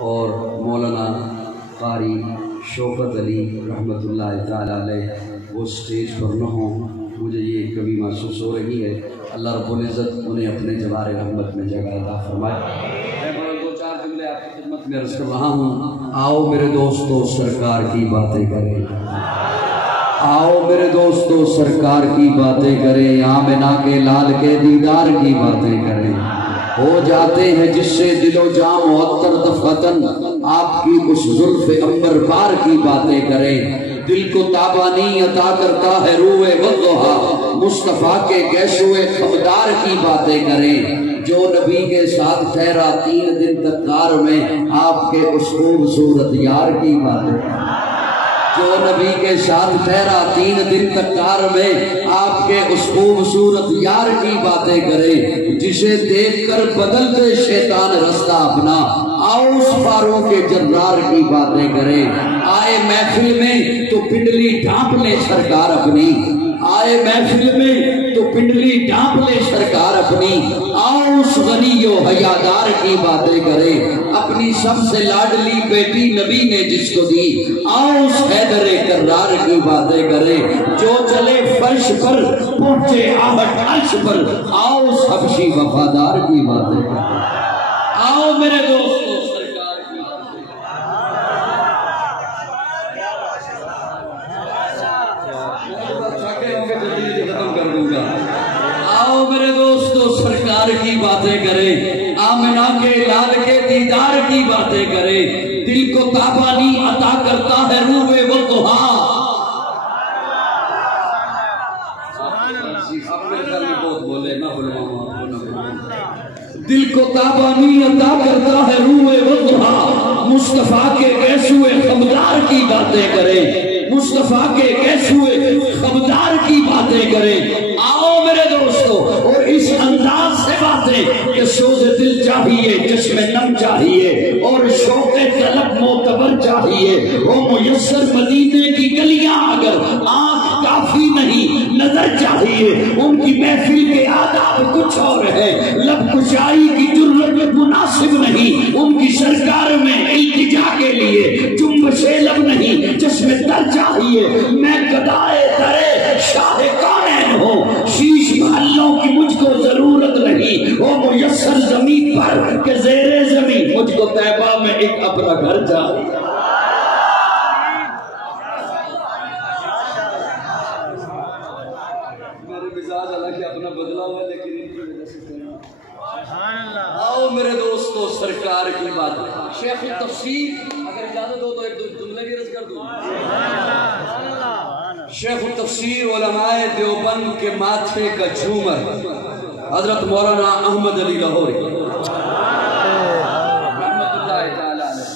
اور مولانا قاری شوکت علی رحمۃ اللہ تعالیٰ علیہ وہ سٹیج پر نہ ہوں، مجھے یہ کبھی محسوس ہو رہی ہے۔ اللہ رب العزت انہیں اپنے جوار رحمت میں جگہ عطا فرمائے۔ میں دو چار جملے آپ کی خدمت میں عرض کر رہا ہوں۔ آؤ میرے دوستو سرکار کی باتیں کریں، آؤ میرے دوستو سرکار کی باتیں کریں، آمنہ کے لال کے دیدار کی باتیں کریں۔ ہو جاتے ہیں جس سے دل و جاں معطر دفعتاً، آپ کی اس زلف عنبر بار کی باتیں کریں۔ دل کو تابانی عطا کرتا ہے روح والضحیٰ، مصطفیٰ کے گیسوئے خبردار کی باتیں کریں۔ جو نبی کے ساتھ ٹھہرا 3 دن تک غار میں، آپ کے اس خوبصورت یار کی باتیں کریں۔ جو نبی کے ساتھ ٹھہرا 3 دن تک غار میں، آپ کے اس خوبصورت یار کی باتیں کریں۔ جسے دیکھ کر بدل دے شیطان رستہ اپنا، آؤ اس فاروق کے جرار کی باتیں کریں۔ آئے محفل میں تو پنڈلی ڈھانپ لے سرکار اپنی، آئے محفل میں تو پنڈلی ڈھانپ لے سرکار اپنی۔ آؤ اس غنی و حیادار کی باتیں کریں، اپنی سب سے لاڈلی بیٹی نبی نے جس کو دی، آؤ اس حیدر کرار کی باتیں کریں۔ جو چلے فرش پر پہنچے آہٹ عرش پر، آؤ اس حبشی وفادار کی باتیں کریں۔ آؤ میرے دوستو سرکار کی باتیں کریں۔ آؤ میرے دوستو سرکار کی باتیں کریں، آمنہ کے لال کے دیدار کی باتیں کریں۔ دل کو تابانی عطا کرتا ہے روح والضحیٰ۔ دل کو تابانی عطا کرتا ہے روح والضحیٰ، مصطفیٰ کے گیسوئے خبردار کی باتیں کریں، مصطفیٰ کے گیسوئے خبردار کی باتیں کریں۔ آؤ میرے دوستو اور اس انداز سے باتیں کہ سوز دل چاہیے، جسم نم چاہیے، اور شوق طلب معتبر چاہیے۔ وہ میسر مدینے کی گلیاں اگر آنکھ کافی نہیں، نظر چاہیے۔ ان کی محفل کے آداب کچھ اور ہے، لب کشائی کی جرت مناسب نہیں۔ ان کی سرکار میں التجا کے لیے جنبش لب نہیں، جسم تر چاہیے۔ میں گدائے درے شاہ کونین ہوں، شیش محلوں کی مجھ کو ضرورت نہیں۔ وہ میسر زمین پر کہ زیر زمین، مجھ کو طیبہ میں ایک اپنا گھر چاہیے۔ میرے مزاج حالانکہ اپنا بدلا ہوا ہے، لیکن ان کی وجہ سے آؤ میرے دوستو سرکار کی بات۔ شیخ التفسیر اگر اجازت ہو تو ایک دو جملے بھی عرض کر دوں۔ شیخ التفسیر علماء دیوبند کے ماتھے کا جھومر حضرت مولانا احمد علی لاہوری رحمت اللہ تعالیٰ علیہ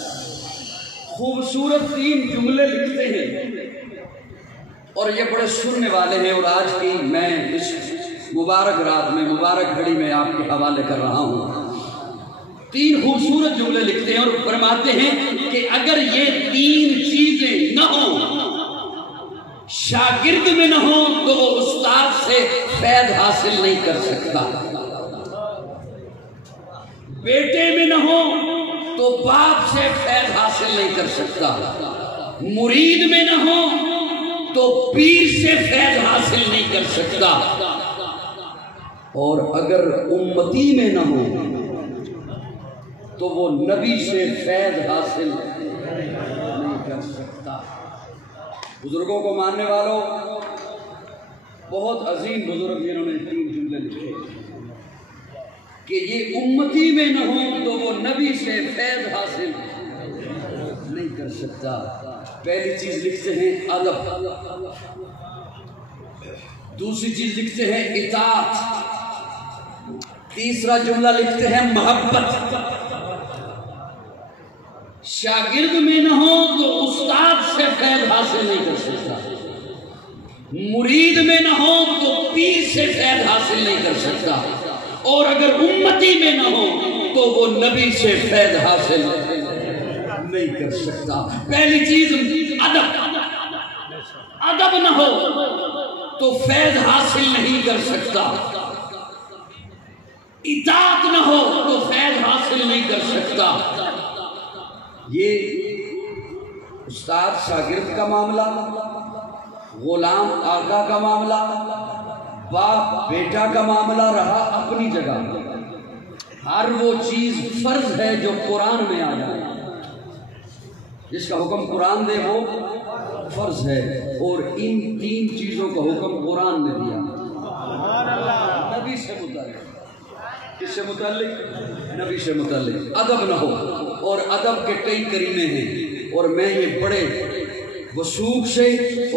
خوبصورت 3 جملے لکھتے ہیں، اور یہ بڑے سننے والے ہیں، اور آج کی میں اس مبارک رات میں مبارک گھڑی میں آپ کے حوالے کر رہا ہوں۔ 3 خوبصورت جملے لکھتے ہیں اور فرماتے ہیں کہ اگر یہ 3 چیزیں نہ ہوں، شاگرد میں نہ ہوں، تو وہ استاد سے فیض حاصل نہیں کر سکتا۔ بیٹے میں نہ ہوں تو باپ سے فیض حاصل نہیں کر سکتا۔ مرید میں نہ ہوں تو پیر سے فیض حاصل نہیں کر سکتا، اور اگر امتی میں نہ ہو تو وہ نبی سے فیض حاصل نہیں کر سکتا۔ بزرگوں کو ماننے والوں، بہت عظیم بزرگ جنہوں نے 3 جملے لکھے کہ یہ امتی میں نہ ہو تو وہ نبی سے فیض حاصل نہیں کر سکتا۔ پہلی چیز لکھتے ہیں ادب، دوسری چیز لکھتے ہیں اطاعت، تیسرا جملہ لکھتے ہیں محبت۔ شاگرد میں نہ ہو تو استاد سے فیض حاصل نہیں کر سکتا، مرید میں نہ ہو تو پیر سے فیض حاصل نہیں کر سکتا، اور اگر امتی میں نہ ہو تو وہ نبی سے فیض حاصل نہیں کر سکتا۔ پہلی چیز ادب، ادب نہ ہو تو فیض حاصل نہیں کر سکتا، اطاعت نہ ہو تو فیض حاصل نہیں کر سکتا، یہ استاد شاگرد کا معاملہ، غلام آقا کا معاملہ، باپ بیٹا کا معاملہ رہا اپنی جگہ۔ ہر وہ چیز فرض ہے جو قرآن میں آ جائے، جس کا حکم قرآن دے وہ فرض ہے، اور ان تین چیزوں کا حکم قرآن نے دیا نبی سے متعلق۔ کس سے متعلق؟ نبی سے متعلق۔ ادب نہ ہو، اور ادب کے کئی کرینے ہیں، اور میں یہ بڑے وثوق سے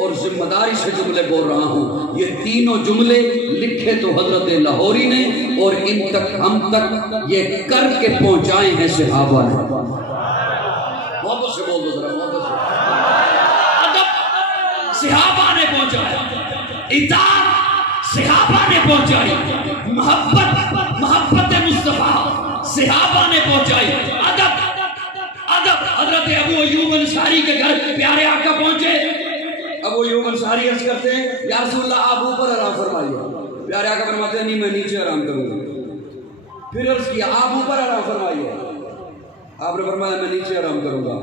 اور ذمہ داری سے جملے بول رہا ہوں۔ یہ تینوں جملے لکھے تو حضرت لاہوری نے، اور ان تک ہم تک یہ کر کے پہنچائے ہیں صحابہ نے۔ محبت سے بول دو ذرا، محبت سے۔ ادب صحابہ نے پہنچایا، اطاعت صحابہ نے پہنچائی، محبت مصطفیٰ صحابہ نے پہنچائی۔ ادب حضرت ابو ایوب انصاری کے گھر پیارے آقا پہنچے۔ ابو ایوب انصاری عرض کرتے ہیں یا رسول اللہ آپ اوپر آرام فرمائیے۔ پیارے آقا فرماتے ہیں نہیں میں نیچے آرام کروں گا۔ پھر عرض کیا آپ اوپر آرام فرمائیے۔ آپ نے فرمایا میں نیچے آرام کروں گا۔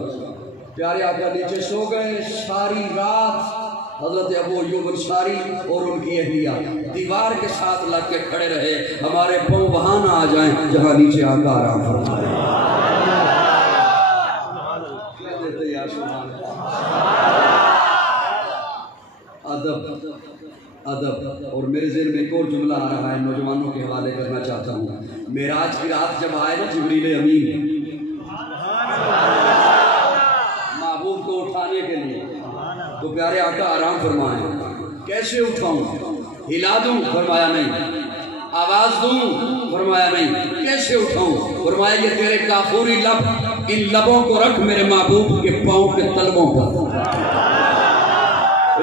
پیارے آقا نیچے سو گئے۔ ساری رات حضرت ابو ایوب انصاری اور ان کی اہلیہ دیوار کے ساتھ لگ کے کھڑے رہے، ہمارے پاؤں وہاں نہ آ جائیں جہاں نیچے آقا آرام فرمائے۔ ادب۔ اور میرے ذہن میں ایک اور جملہ آ رہا ہے، نوجوانوں کے حوالے کرنا چاہتا ہوں۔ معراج کی رات جب آئے نا جبریل امین محبوب کو اٹھانے کے لیے، تو پیارے آقا آرام فرمائیں۔ کیسے اٹھاؤں؟ ہلا دوں؟ فرمایا نہیں۔ آواز دوں؟ فرمایا نہیں۔ کیسے اٹھاؤں؟ فرمایا یہ تیرے کافوری لب، ان لبوں کو رکھ میرے محبوب کے پاؤں کے تلووں پر۔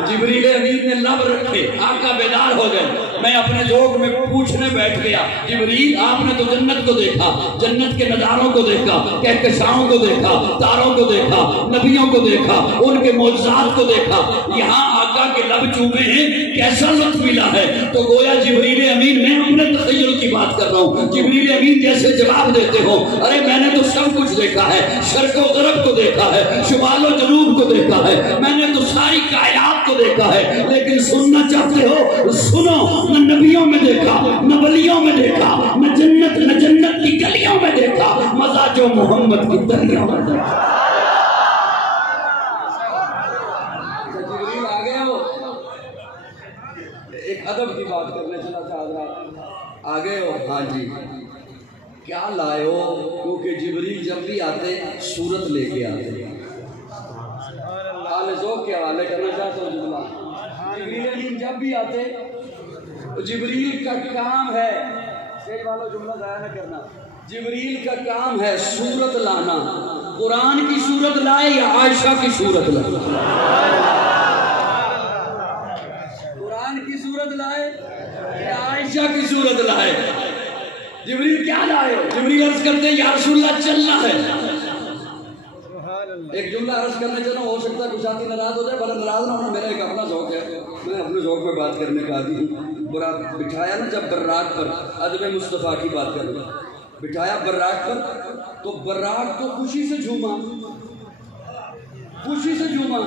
جبریل امین نے لب رکھے، آقا بیدار ہو گئے۔ میں اپنے ذوق میں پوچھنے بیٹھ گیا، جبریل آپ نے تو جنت کو دیکھا، جنت کے نظاروں کو دیکھا، کہکشاؤں کو دیکھا، تاروں کو دیکھا، نبیوں کو دیکھا، ان کے معجزات کو دیکھا، یہاں آقا کے لب چومے ہیں، کیسا لطف ملا ہے؟ تو گویا جبریل امین، میں اپنے تخیل کی بات کر رہا ہوں، جبریل امین جیسے جواب دیتے ہو، ارے میں نے تو سب کچھ دیکھا ہے، شرق و غرب کو دیکھا ہے، شمال و جنوب کو دیکھا ہے، میں نے تو ساری کائنات کو دیکھا ہے، لیکن سننا چاہتے ہو سنو، نہ نبیوں میں دیکھا، نہ ولیوں میں دیکھا، نہ جنت کی گلیوں میں دیکھا، مزہ جو محمد کی دریوں میں دیکھا۔ جبریل آ گئے ہو، ایک ادب کی بات کرنے چلا تھا حضرات، آ گئے ہو؟ ہاں جی۔ کیا لائے ہو؟ کیونکہ جبریل جب بھی آتے صورت لے کے آتے۔ ذوق کے حوالے کرنا چاہتا ہوں جملہ، جبریل امین جب بھی آتے، جبریل کا کام ہے، اسٹیج والوں جملہ ضائع نہ کرنا، جبریل کا کام ہے صورت لانا۔ قرآن کی صورت لائے یا عائشہ کی صورت لائے؟ قرآن کی صورت لائے یا عائشہ کی صورت لائے؟ جبریل کیا لائے؟ جبریل عرض کرتے یا رسول اللہ چلنا ہے۔ ایک جملہ عرض کرنے چلو، ہو سکتا ہے کچھ ساتھی ناراض ہو جائے، بڑا ناراض نہ ہونا، میرا ایک اپنا ذوق ہے، میں اپنے ذوق میں بات کرنے کا عادی ہوں۔ برا بٹھایا نا جب براق پر، ادب مصطفیٰ کی بات کر رہا ہوں، بٹھایا براق پر، تو براق تو خوشی سے جھوما، خوشی سے جھوما،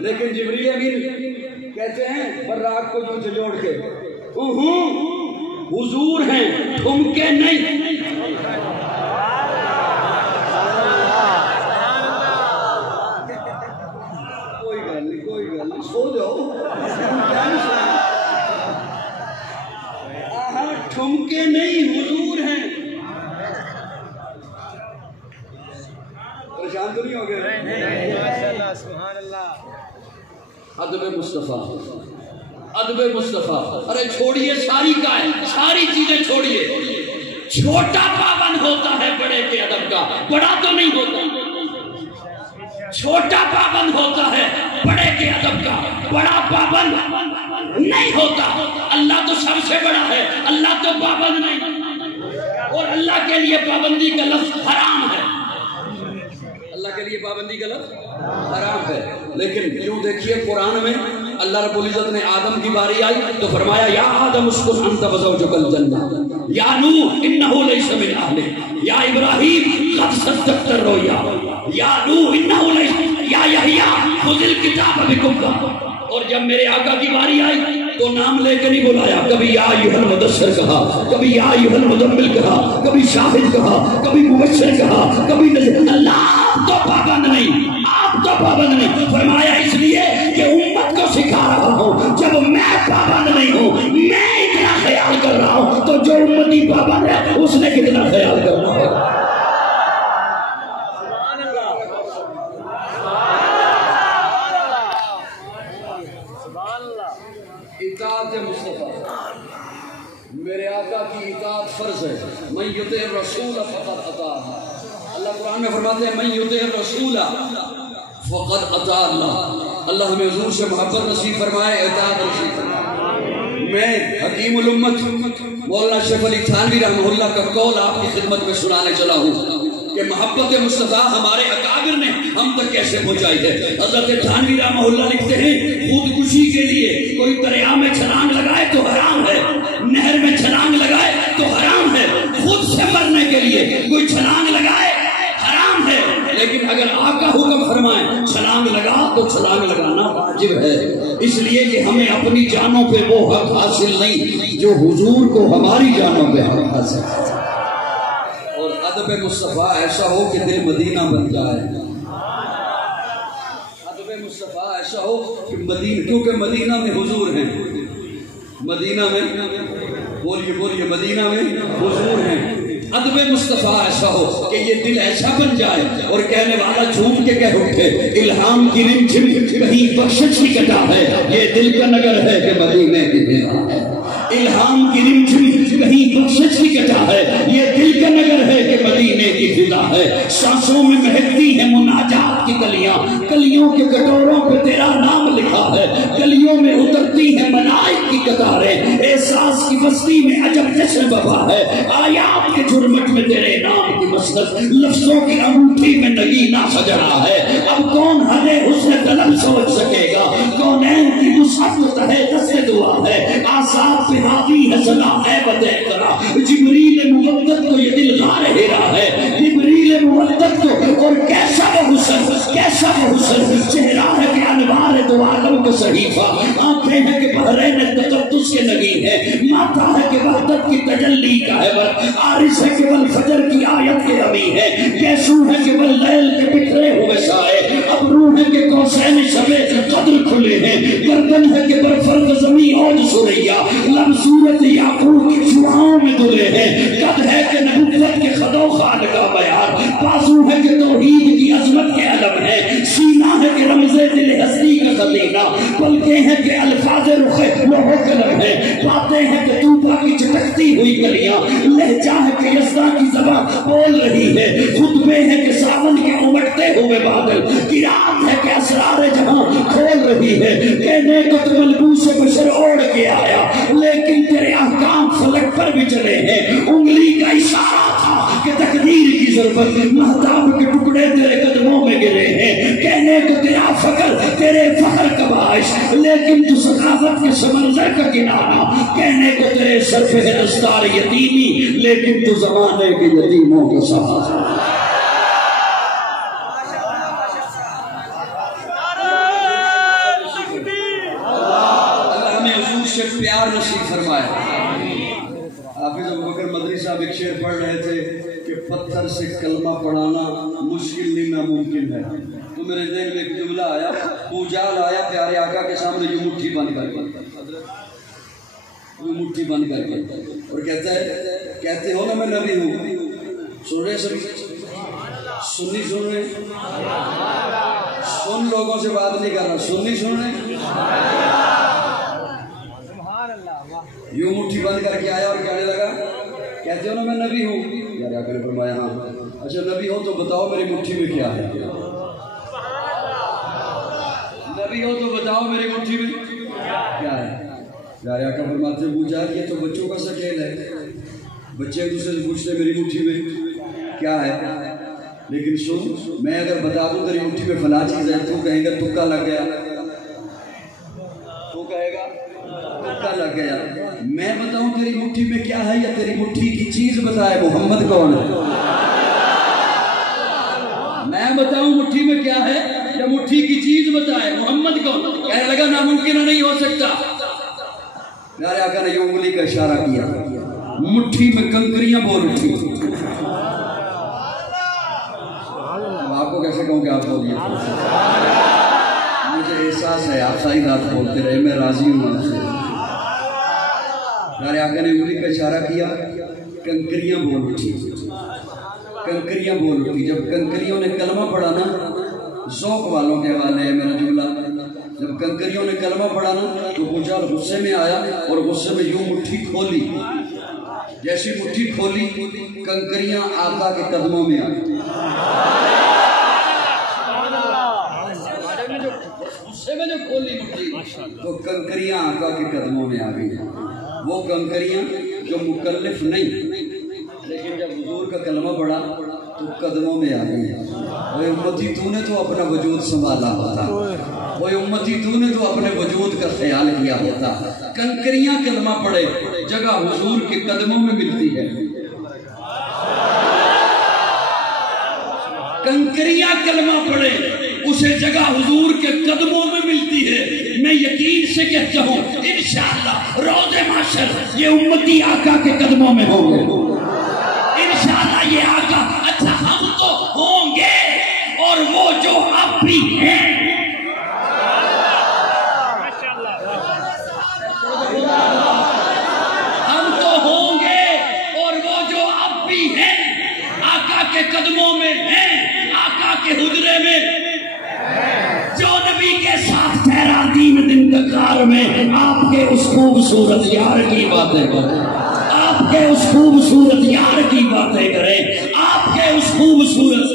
لیکن جبریل امین کہتے ہیں براق کو جو جھجوڑ کے حضور ہیں ٹھمکے نہیں۔ سو جاؤ، ٹھمکے نہیں، حضور ہیں۔ پریشان تو نہیں ہو گئے؟ ادب مصطفیٰ، ادب مصطفیٰ۔ ارے چھوڑیے ساری ساری چیزیں چھوڑیے، چھوٹا پابند ہوتا ہے بڑے کے ادب کا، بڑا تو نہیں ہوتا۔ چھوٹا پابند ہوتا ہے بڑے کے ادب کا، بڑا پابند نہیں ہوتا۔ اللہ تو سب سے بڑا ہے، اللہ تو پابند نہیں، اور اللہ کے لیے پابندی کا لفظ حرام ہے، اللہ کے لیے پابندی کا لفظ حرام ہے۔ لیکن یوں دیکھیے قرآن میں اللہ رب العزت نے آدم کی باری آئی تو فرمایا یا آدم اسکن انت وزوجک الجنہ، یا نوح انہو لیس من اہلک یا ابراہیم قد صدقت الرؤیا یا نوح انہو لیس یا یحییٰ خذ الکتاب بقوة. اور جب میرے آقا کی باری آئی تو نام لے کے نہیں بلایا، کبھی یا ایھا المدثر کہا، کبھی یا ایھا المزمل کہا، کبھی شاہد کہا، کبھی مبشر کہا، کبھی نذیر. اللہ آپ تو پابند نہیں، آپ تو پابند نہیں. فرمایا اس لیے کہ امت کو سکھا رہا ہوں جب میں پابند نہیں ہوں، میں اتنا خیال کر رہا ہوں تو جو امتی پابند ہے اس نے کتنا خیال کرنا ہے. اطاعت مصطفیٰ، میرے آقا کی اطاعت فرض ہے. من یطع الرسول فقد اطاع اللہ. اللہ قرآن میں فرماتے ہیں من یطع الرسول فقد اطاع اللہ. اللہ ہمیں حضور سے محبت نصیب فرمائے، اطاعت نصیب فرمائے. میں حکیم الامت مولانا اشرف علی تھانوی رحمہ اللہ کا قول آپ کی خدمت میں سنانے چلا ہوں کہ محبت مصطفیٰ ہمارے اکابر نے ہم تک کیسے پہنچائی ہے. حضرت تھانوی رحمہ اللہ لکھتے ہیں خودکشی کے لیے کوئی دریا میں چھلانگ لگائے تو حرام ہے، نہر میں چھلانگ لگائے تو حرام ہے. خود سے مرنے کے لیے کوئی چھلانگ لگائے حرام ہے، لیکن اگر آقا حکم فرمائے چھلانگ لگا تو چھلانگ لگانا واجب ہے. اس لیے کہ ہمیں اپنی جانوں پہ وہ حق حاصل نہیں جو حضور کو ہماری جانوں پہ حق حاصل ہے. ادب مصطفیٰ ایسا ہو کہ دل مدینہ بن جائے. ادب مصطفیٰ ایسا ہو کہ مدینہ، کیونکہ مدینہ میں حضور ہیں، مدینہ میں بولیے بولیے مدینہ میں حضور ہیں. ادب مصطفیٰ ایسا ہو کہ یہ دل ایسا بن جائے اور کہنے والا جھوم کے کہہ اٹھے الہام کی رم جھم کہیں بخشش کی کٹا ہے، یہ دل کا نگر ہے کہ مدینے کی فضا ہے. الہام کی رم جھم کہیں بخشش کی کٹا ہے، یہ دل کا نگر ہے کہ مدینے کی فضا ہے. سانسوں میں مہکتی ہے مناجات کی کلیاں، کلیوں کے کٹوروں پہ تیرا نام لکھا ہے. کلیوں میں اترتی ہیں ملائک کی قطاریں، احساس کی بستی میں عجب جشن بپا ہے. آیات کے جھرمٹ میں تیرے نام کی مسند، لفظوں کی انگوٹھی میں نگینہ سج رہا ہے. اب کون حد حسن طلب سمجھ سکے گا، کونین کی وسعت تہے دست دعا ہے. آساب پہ حاوی ہے سنا عیبت اقرا، جبریل مودت کو یہ دل غار ہیرا ہے. جبریل مودت کو، اور کیسا وہ حسن، کیسا وہ حسن، چہرہ ہے کہ انوار دو عالم کا صحیفہ، آنکھیں ہیں کہ بحرین تقدس کے نگین ہے، ماتھا ہے کہ وحدت کی تجلی کا ہے ور، عارض ہے کہ والفجر کی آیت کے رمی ہے، کیسو ہے کہ واللیل کے بکھرے ہوئے سائے، ابرو ہے کہ کوسین شب قدر کھلے ہیں، گردن ہے کہ برفرد زمین اور سریا، لب صورت یعقوب شعاؤں میں دلے ہیں، قد ہے کہ نبوت کے خدو خان کا بیان، بازو ہے کہ توحید کی عظمت کے علم ہے، سینہ ہے کہ رمز دل ہستی کا خزینہ، پلکیں ہیں کہ الفاظ رخ لوح قلم ہے، باتیں ہیں کہ طوبا کی چٹکتی ہوئی کلیاں، لہجہ ہے کہ یزداں کی زبان بول رہی ہے، خطبے ہیں کہ ساون کے امٹتے ہوئے بادل، قرآن ہے کہ اسرار جہاں کھول رہی ہے. کہنے کو تو ملبوس بشر اوڑھ کے آیا، لیکن تیرے احکام فلک پر بھی چلے ہیں. انگلی کا اشارہ تھا کہ تقدیر کی ضرورت، مہتاب کے ٹکڑے تیرے قدموں میں گرے ہیں. کہنے کو تیرا فخر، تیرے فخر کا باعث، لیکن تو ثقافت کے سمندر کا کنارہ. کہنے کو تیرے سر پہ ہے دستار یتیمی، لیکن تو زمانے کے یتیموں کا سہارا. سے پیار نصیب فرمائے. حافظ ابوبکر مدنی صاحب ایک شعر پڑھ رہے تھے کہ پتھر سے کلمہ پڑھانا مشکل نہیں ناممکن ہے. تو میرے ذہن میں ایک جملہ آیا، پوجال آیا پیارے آقا کے سامنے یوں مٹھی بند کر کے، یوں مٹھی بند کر کے، اور کہتا ہے، کہتے ہو نا میں نبی ہوں. سن رہے سبھی؟ سنی سن رہے؟ سن لوگوں سے بات نہیں کر رہا، سنی سن رہے؟ یوں مٹھی بند کر کے آیا اور کہنے لگا، کہتے ہو نا میں نبی ہوں. یار آقا نے فرمایا ہاں. اچھا نبی ہو تو بتاؤ میری مٹھی میں کیا ہے. نبی ہو تو بتاؤ میری مٹھی میں کیا ہے. یار آقا فرماتے ہیں پوچھا یہ تو بچوں کا سا کھیل ہے، بچے ایک دوسرے سے پوچھتے میری مٹھی میں کیا ہے. لیکن سن، میں اگر بتا دوں تیری مٹھی میں فلاں چیز ہے، تو کہیں گا تکا لگ گیا، تو کہے گا تکا لگ گیا. میں بتاؤں تیری مٹھی میں کیا ہے یا تیری مٹھی کی چیز بتائے محمد کون ہے؟ میں بتاؤں مٹھی میں کیا ہے یا مٹھی کی چیز بتائے محمد کون؟ کہنے لگا ناممکن نہیں ہو سکتا. میرے آقا نے یہ انگلی کا اشارہ کیا, مٹھی میں کنکریاں بول اٹھی. آپ کو کیسے کہوں کہ آپ بولیے؟ مجھے احساس ہے آپ ساری رات بولتے رہے, میں راضی ہوں آپ سے. میرے آقا نے انگلی کا اشارہ کیا, کنکریاں بول اٹھی, کنکریاں بول اٹھی. جب کنکریوں نے کلمہ پڑھا نا, ذوق والوں کے حوالے ہے میرا جملہ, جب کنکریوں نے کلمہ پڑھا نا تو بجال غصے میں آیا اور غصے میں یوں مٹھی کھولی. جیسی مٹھی کھولی کنکریاں آقا کے قدموں میں آئی. غصے میں جو کھولی مٹھی تو کنکریاں آقا کے قدموں میں آ گئی. وہ کنکریاں جو مکلف نہیں لیکن جب حضور کا کلمہ پڑھا تو قدموں میں آ گئی. اوے امتی تو نے تو اپنا وجود سنبھالا ہوتا, اوے امتی تو نے تو اپنے وجود کا خیال کیا ہوتا. کنکریاں کلمہ پڑھے جگہ حضور کے قدموں میں ملتی ہے. کنکریاں کلمہ پڑھے اسے جگہ حضور کے قدموں میں ملتی ہے. میں یقین سے کہتا ہوں انشاءاللہ روز محشر یہ امتی آقا کے قدموں میں ہوں گے انشاءاللہ. یہ آقا اچھا ہم تو ہوں گے اور وہ جو اب بھی ہیں ہم تو ہوں گے اور وہ جو اب بھی ہیں آقا کے قدموں میں ہیں, آقا کے حجرے میں. جو نبی کے ساتھ ٹھہرا دین دندگار میں آپ کے اس خوبصورت یار کی باتیں کریں, آپ کے اس خوبصورت یار کی باتیں کریں, آپ کے اس خوبصورت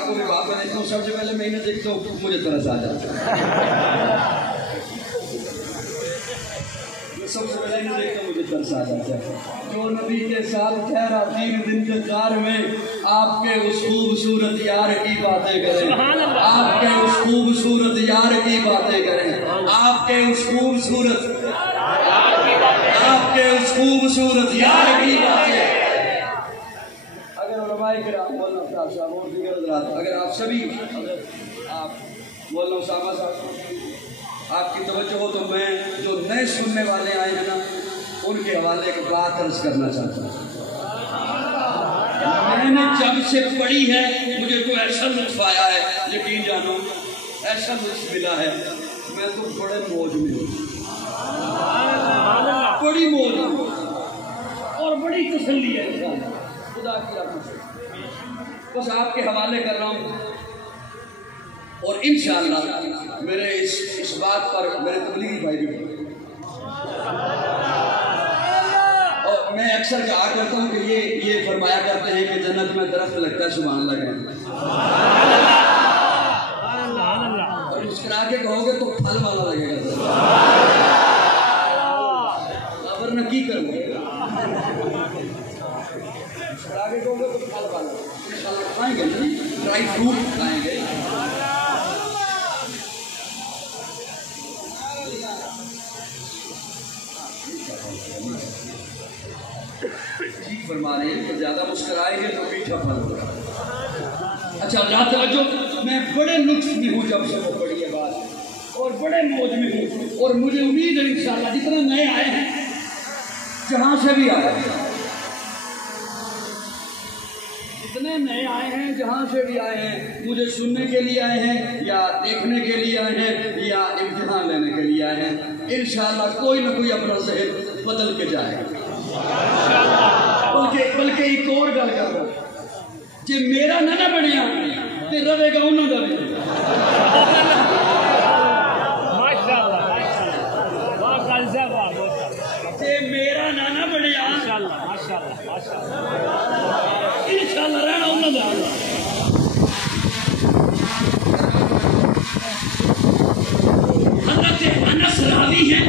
کو بھی بعد میں دیکھتا ہوں, سب سے پہلے میں انہیں دیکھتا ہوں مجھے طرح سے آ جاتا ہے. سب سے پہلے انہیں دیکھتا ہوں مجھے طرح سے آ جاتا ہے. جو نبی کے ساتھ ٹھہرا دین دندگار میں آپ کے اس خوبصورت یار کی باتیں کریں, آپ کے اس خوبصورت یار کی باتیں کریں, آپ کے اس خوبصورت آپ کے اس خوبصورت یار کی باتیں. اگر آپ سبھی آپ مولانا اسامہ صاحب آپ کی توجہ ہو تو میں جو نئے سننے والے آئے ہیں نا ان کے حوالے ایک بات عرض کرنا چاہتا ہوں. میں نے جب سے پڑھی ہے مجھے کوئی ایسا لطف آیا ہے, یقین جانو ایسا لطف ملا ہے, میں تو بڑے موج میں ہوں, بڑی موج اور بڑی تسلی ہے خدا کی رحمت سے. بس آپ کے حوالے کر رہا ہوں اور انشاءاللہ میرے اس بات پر میرے تبلیغی بھائی بھی, اور میں اکثر کہا کرتا ہوں کہ یہ فرمایا کرتے ہیں کہ جنت میں درخت لگتا ہے سبحان اللہ کہتے, اور مسکرا کے کہو گے تو پھل والا لگے گا, ورنہ کی کروں گے مسکرا کے کہو گے تو پھل والا کھائیں گے, ڈرائی فروٹ کھائیں گے. ٹھیک فرما رہے ہیں کہ زیادہ مسکرائیں گے تو میٹھا پھل ہوگا. اچھا اللہ توجہ, میں بڑے لطف میں ہوں جب سے وہ پڑھی ہے بات اور بڑے موج میں ہوں, اور مجھے امید ہے انشاءاللہ جتنے نئے آئے ہیں جہاں سے بھی آئے ہیں, جتنے نئے آئے ہیں جہاں سے بھی آئے ہیں, مجھے سننے کے لیے آئے ہیں یا دیکھنے کے لیے آئے ہیں یا امتحان لینے کے لیے آئے ہیں, انشاءاللہ کوئی نہ کوئی اپنا ذہن بدل کے جائے گا. بلکہ ایک اور گل کر رہا جی میرا نہ بنیا تو رہے گا انہوں کا بھی. جی میرا نہ بنیا انشاءاللہ رہنا انہوں کا. حضرت انس راوی ہیں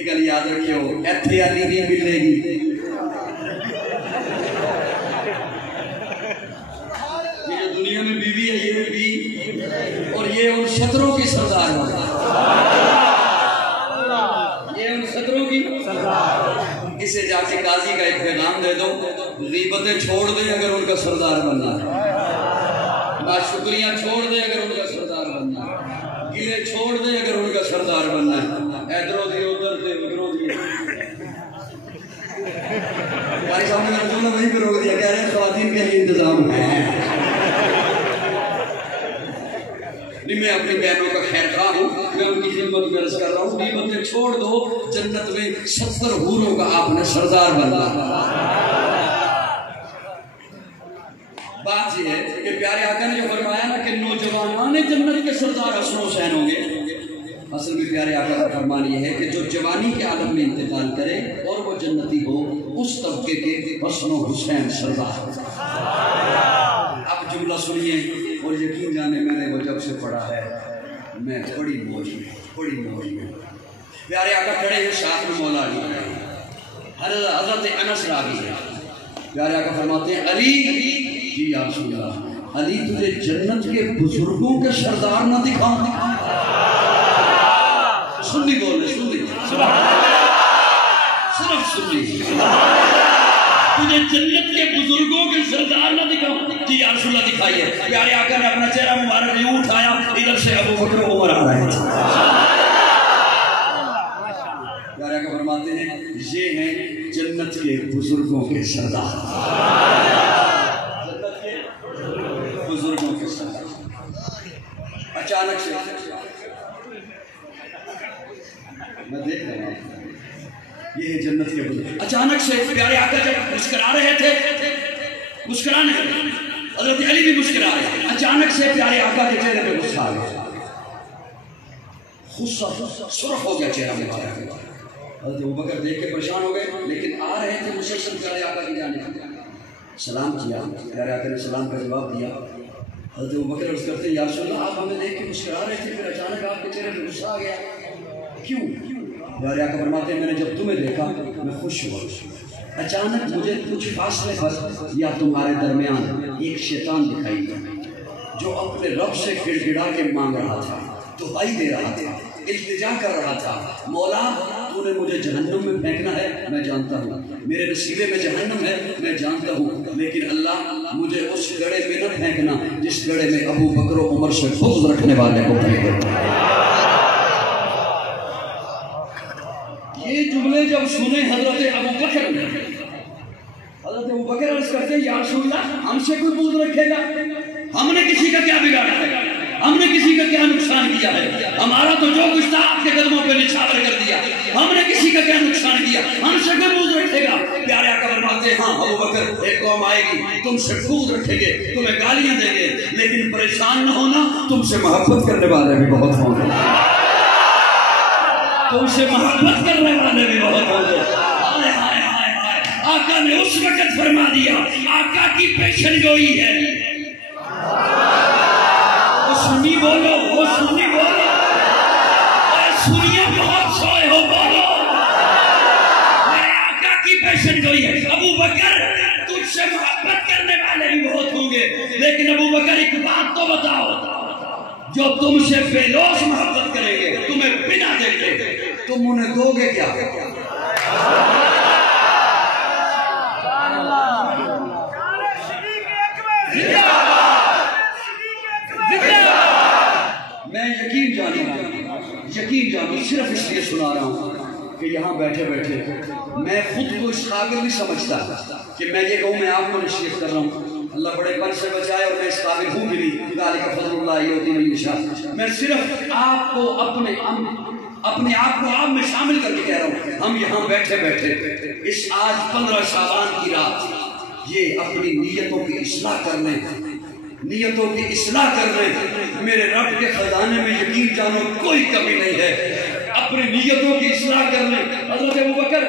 ایک گل یاد رکھیو ایتھے علی نہیں ملے گی یہ جو دنیا میں بیوی ہے یہ بھی اور یہ ان شتروں کی سردار ہے یہ ان شتروں کی اسے جا کے قاضی کا ایک پیغام دے دو غیبتیں چھوڑ دیں اگر ان کا سردار بننا ہے ناشکریاں چھوڑ دیں اگر ان کا سردار بننا ہے گلے چھوڑ دیں اگر ان کا سردار بننا ہے ادھروں دی ادھر دے ادھروں دی ہمارے سامنے کا جملہ وہیں پہ روک دیا کہہ رہے ہیں خواتین کے لیے انتظام ہے نہیں میں اپنی بہنوں کا خیر خواہ ہوں میں ان کی خدمت میں عرض کر رہا ہوں غیبتیں چھوڑ دو جنت میں 70 حوروں کا آپ نے سردار بننا بات یہ ہے کہ پیارے آقا نے جو فرمایا نا کہ نوجوانان جنت کے سردار حسن و حسین ہوں گے اصل میں پیارے آقا کا فرمان یہ ہے کہ جو جوانی کے عالم میں انتقال کرے اور وہ جنتی ہو اس طبقے کے حسن و حسین سردار اب جملہ سنیے اور یقین جانے میں نے وہ جب سے پڑھا ہے میں بڑی موج میں پیارے آقا کھڑے ہیں ساتھ میں مولا علی حضرت انس راوی ہے پیارے آقا فرماتے ہیں علی جی یا رسول اللہ علی تجھے جنت کے بزرگوں کے سردار نہ دکھاؤں سنی بولے سنی صرف سنی تجھے جنت کے بزرگوں کے سردار نہ دکھاؤں جی یا رسول اللہ دکھائیے پیارے آقا نے اپنا چہرہ مبارک یوں اٹھایا ادھر سے ابو بکر عمر آ رہے تھے پیارے آقا فرماتے ہیں یہ ہیں جنت کے بزرگوں کے سردار جنت کے بزرگوں کے سردار اچانک سے میں دیکھ رہا ہوں یہ ہے جنت کے بزرگ اچانک سے پیارے آقا جب مسکرا رہے تھے مسکرانے حضرت علی بھی مسکرا رہے اچانک سے پیارے آقا کے چہرے پہ غصہ آ گیا غصہ سرخ ہو گیا چہرہ میں حضرت ابوبکر دیکھ کے پریشان ہو گئے لیکن آ رہے تھے مسلسل پیارے آقا کی جانب سلام کیا پیارے آقا نے سلام کا جواب دیا حضرت ابوبکر عرض کرتے ہیں یا رسول اللہ آپ ہمیں دیکھ کے مسکرا رہے تھے پھر اچانک آپ کے چہرے پہ غصہ آ گیا کیوں پیارے آقا فرماتے ہیں میں نے جب تمہیں دیکھا میں خوش ہوا اچانک مجھے کچھ فاصلے پر یا تمہارے درمیان ایک شیطان دکھائی دیا جو اپنے رب سے گڑ گڑا کے مانگ رہا تھا دعائی دے رہا تھا التجا کر رہا تھا مولا تو نے مجھے جہنم میں پھینکنا ہے میں جانتا ہوں میرے نصیبے میں جہنم ہے میں جانتا ہوں لیکن اللہ مجھے اس گڑھے میں نہ پھینکنا جس گڑھے میں ابو بکر و عمر سے بغض رکھنے والے کو پھینک یہ جملے جب سنے حضرت ابوبکر نے حضرت ابوبکر عرض کرتے ہیں یا رسول اللہ ہم سے کوئی بغض رکھے گا ہم نے کسی کا کیا بگاڑا ہے ہم نے کسی کا کیا نقصان کیا ہے ہمارا تو جو کچھ تھا آپ کے قدموں پہ نچھاور کر دیا ہم نے کسی کا کیا نقصان کیا ہم سے کوئی بغض رکھے گا پیارے آقا فرماتے ہیں ہاں ابوبکر ایک قوم آئے گی تم سے بغض رکھیں گے تمہیں گالیاں دیں گے لیکن پریشان نہ ہونا تم سے محبت کرنے والے بھی بہت ہوں گے تم سے محبت کرنے والے بھی بہت ہوں گے آقا نے اس وقت فرما دیا آقا کی پیشن گوئی ہے وہ سنی بولو وہ سنی بولو سنیے بہت سوئے ہو بولو آقا کی پیشن گوئی ہے ابو بکر تجھ سے محبت کرنے والے بھی بہت ہوں گے لیکن ابو بکر ایک بات تو بتاؤ جو تم سے بے لوث محبت کریں گے تمہیں بنا دیکھے تم انہیں دو گے کیا میں یقین جانوں صرف اس لیے سنا رہا ہوں کہ یہاں بیٹھے بیٹھے میں خود کو اس قابل نہیں سمجھتا کہ میں یہ کہوں میں آپ کو نصیحت کر رہا ہوں اللہ بڑے پر سے بچائے اور میں اس قابل ہوں بھی نہیں ذالک فضل اللہ یؤتیہ من یشاء میں صرف آپ کو اپنے آپ کو آپ میں شامل کر کے کہہ رہا ہوں ہم یہاں بیٹھے بیٹھے اس آج 15 شعبان کی رات یہ اپنی نیتوں کی اصلاح کرنے میرے رب کے خزانے میں یقین جانو کوئی کمی نہیں ہے اپنی نیتوں کی اصلاح کرنے حضرت ابوبکر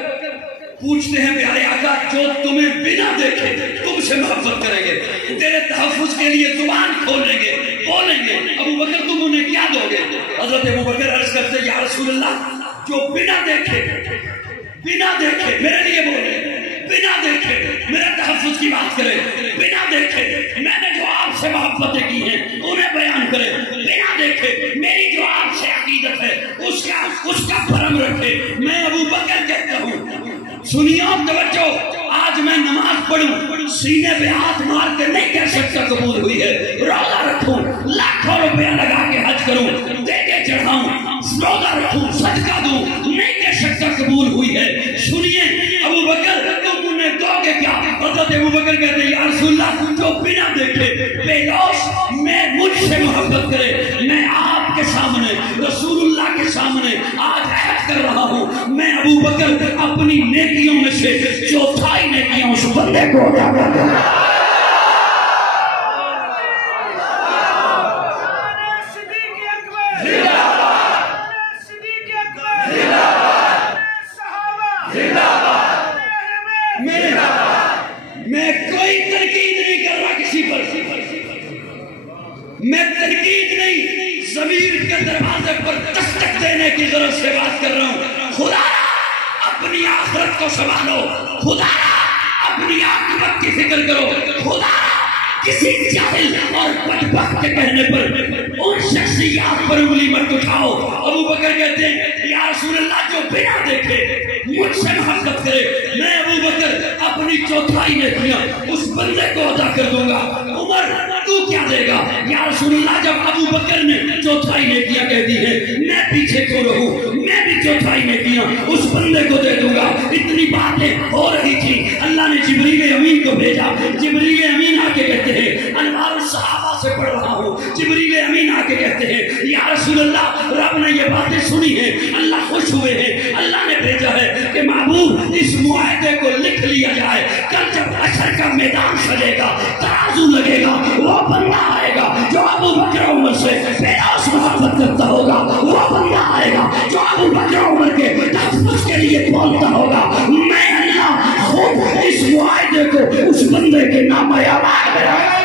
پوچھتے ہیں پیارے آقا جو تمہیں بنا دیکھے تم سے محبت کریں گے تیرے تحفظ کے لیے زبان کھولیں گے بولیں گے ابوبکر تم انہیں کیا دو گے حضرت ابوبکر عرض کرتے یا رسول اللہ جو بنا دیکھے میرے لیے بولے، بنا دیکھے میرے تحفظ کی بات کرے، بنا دیکھے میں نے جو آپ سے محبتیں کی ہیں انہیں بیان کرے، بنا دیکھے میری جو آپ سے عقیدت ہے اس کا بھرم رکھے۔ میں ابو بکر کہتا ہوں، سنیے آپ توجہ، آج میں نماز پڑھوں سینے پہ ہاتھ مار کے نہیں کہہ سکتا قبول ہوئی ہے، روزہ رکھوں لاکھوں روپیہ لگا کے حج کروں، دیگے چڑھاؤں، روزہ رکھوں صدقہ دوں، نہیں کہہ سکتا قبول ہوئی ہے۔ سنیے ابو بکر، تم انہیں دو گے کیا؟ حضرت ابو بکر کہتے ہیں یا رسول اللہ، جو بنا دیکھے بے لوث میں مجھ سے محبت کرے، میں آپ کے سامنے رسول اللہ کے سامنے آج عہد کر رہا ہوں، میں ابو بکر اپنی نیکیوں میں سے چوتھائی نیکیوں اس بندے کو عطا کر دوں گا۔ میں کوئی تنقید نہیں کر رہا کسی پر، میں تنقید نہیں، ضمیر کے دروازے پر دستک دینے کی ضرورت سے بات کر رہا ہوں۔ خدا اپنی آخرت کو سنبھالو، خدا اپنی عاقبت کی فکر کرو، خدا کسی جاہل اور بدبخت کے کہنے پر ان شخصیات پر انگلی مت اٹھاؤ۔ ابو بکر کہتے ہیں یا رسول اللہ، جو بنا دیکھے مجھ سے محبت کرے، میں ابو بکر اپنی چوتھائی نیکیاں اس بندے کو عطا کر دوں گا۔ عمر تو کیا دے گا؟ یا رسول اللہ، جب ابو بکر نے چوتھائی نیکیاں کہہ دی ہیں، میں پیچھے کیوں رہوں؟ میں بھی چوتھائی نیکیاں اس بندے کو دے دوں گا۔ اتنی باتیں ہو رہی تھی، اللہ نے جبریل امین کو بھیجا۔ جبریل امین آ کے کہتے ہیں، انوار الصحابہ سے پڑھ رہا ہوں، جبریل امین آ کے کہتے ہیں یا رسول اللہ، رب نے یہ باتیں سنی ہیں، اللہ خوش ہوئے ہیں، اللہ نے بھیجا ہے کہ محبوب اس معاہدے کو لکھ لیا جائے، کل جب حشر کا میدان سجے گا، ترازو لگے گا، وہ بندہ آئے گا جو ابو بکر عمر سے بے لوث محبت کرتا ہوگا، وہ بندہ آئے گا جو ابو بکر عمر کے تحفظ کے لیے بولتا ہوگا، میں اللہ خود اس معاہدے کو اس بندے کے نام آباد میں رہا۔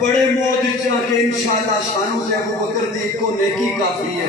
بڑے موج چاہ کے انشاءاللہ شانوں سے ابو بکر دی کو نیکی کافی ہے۔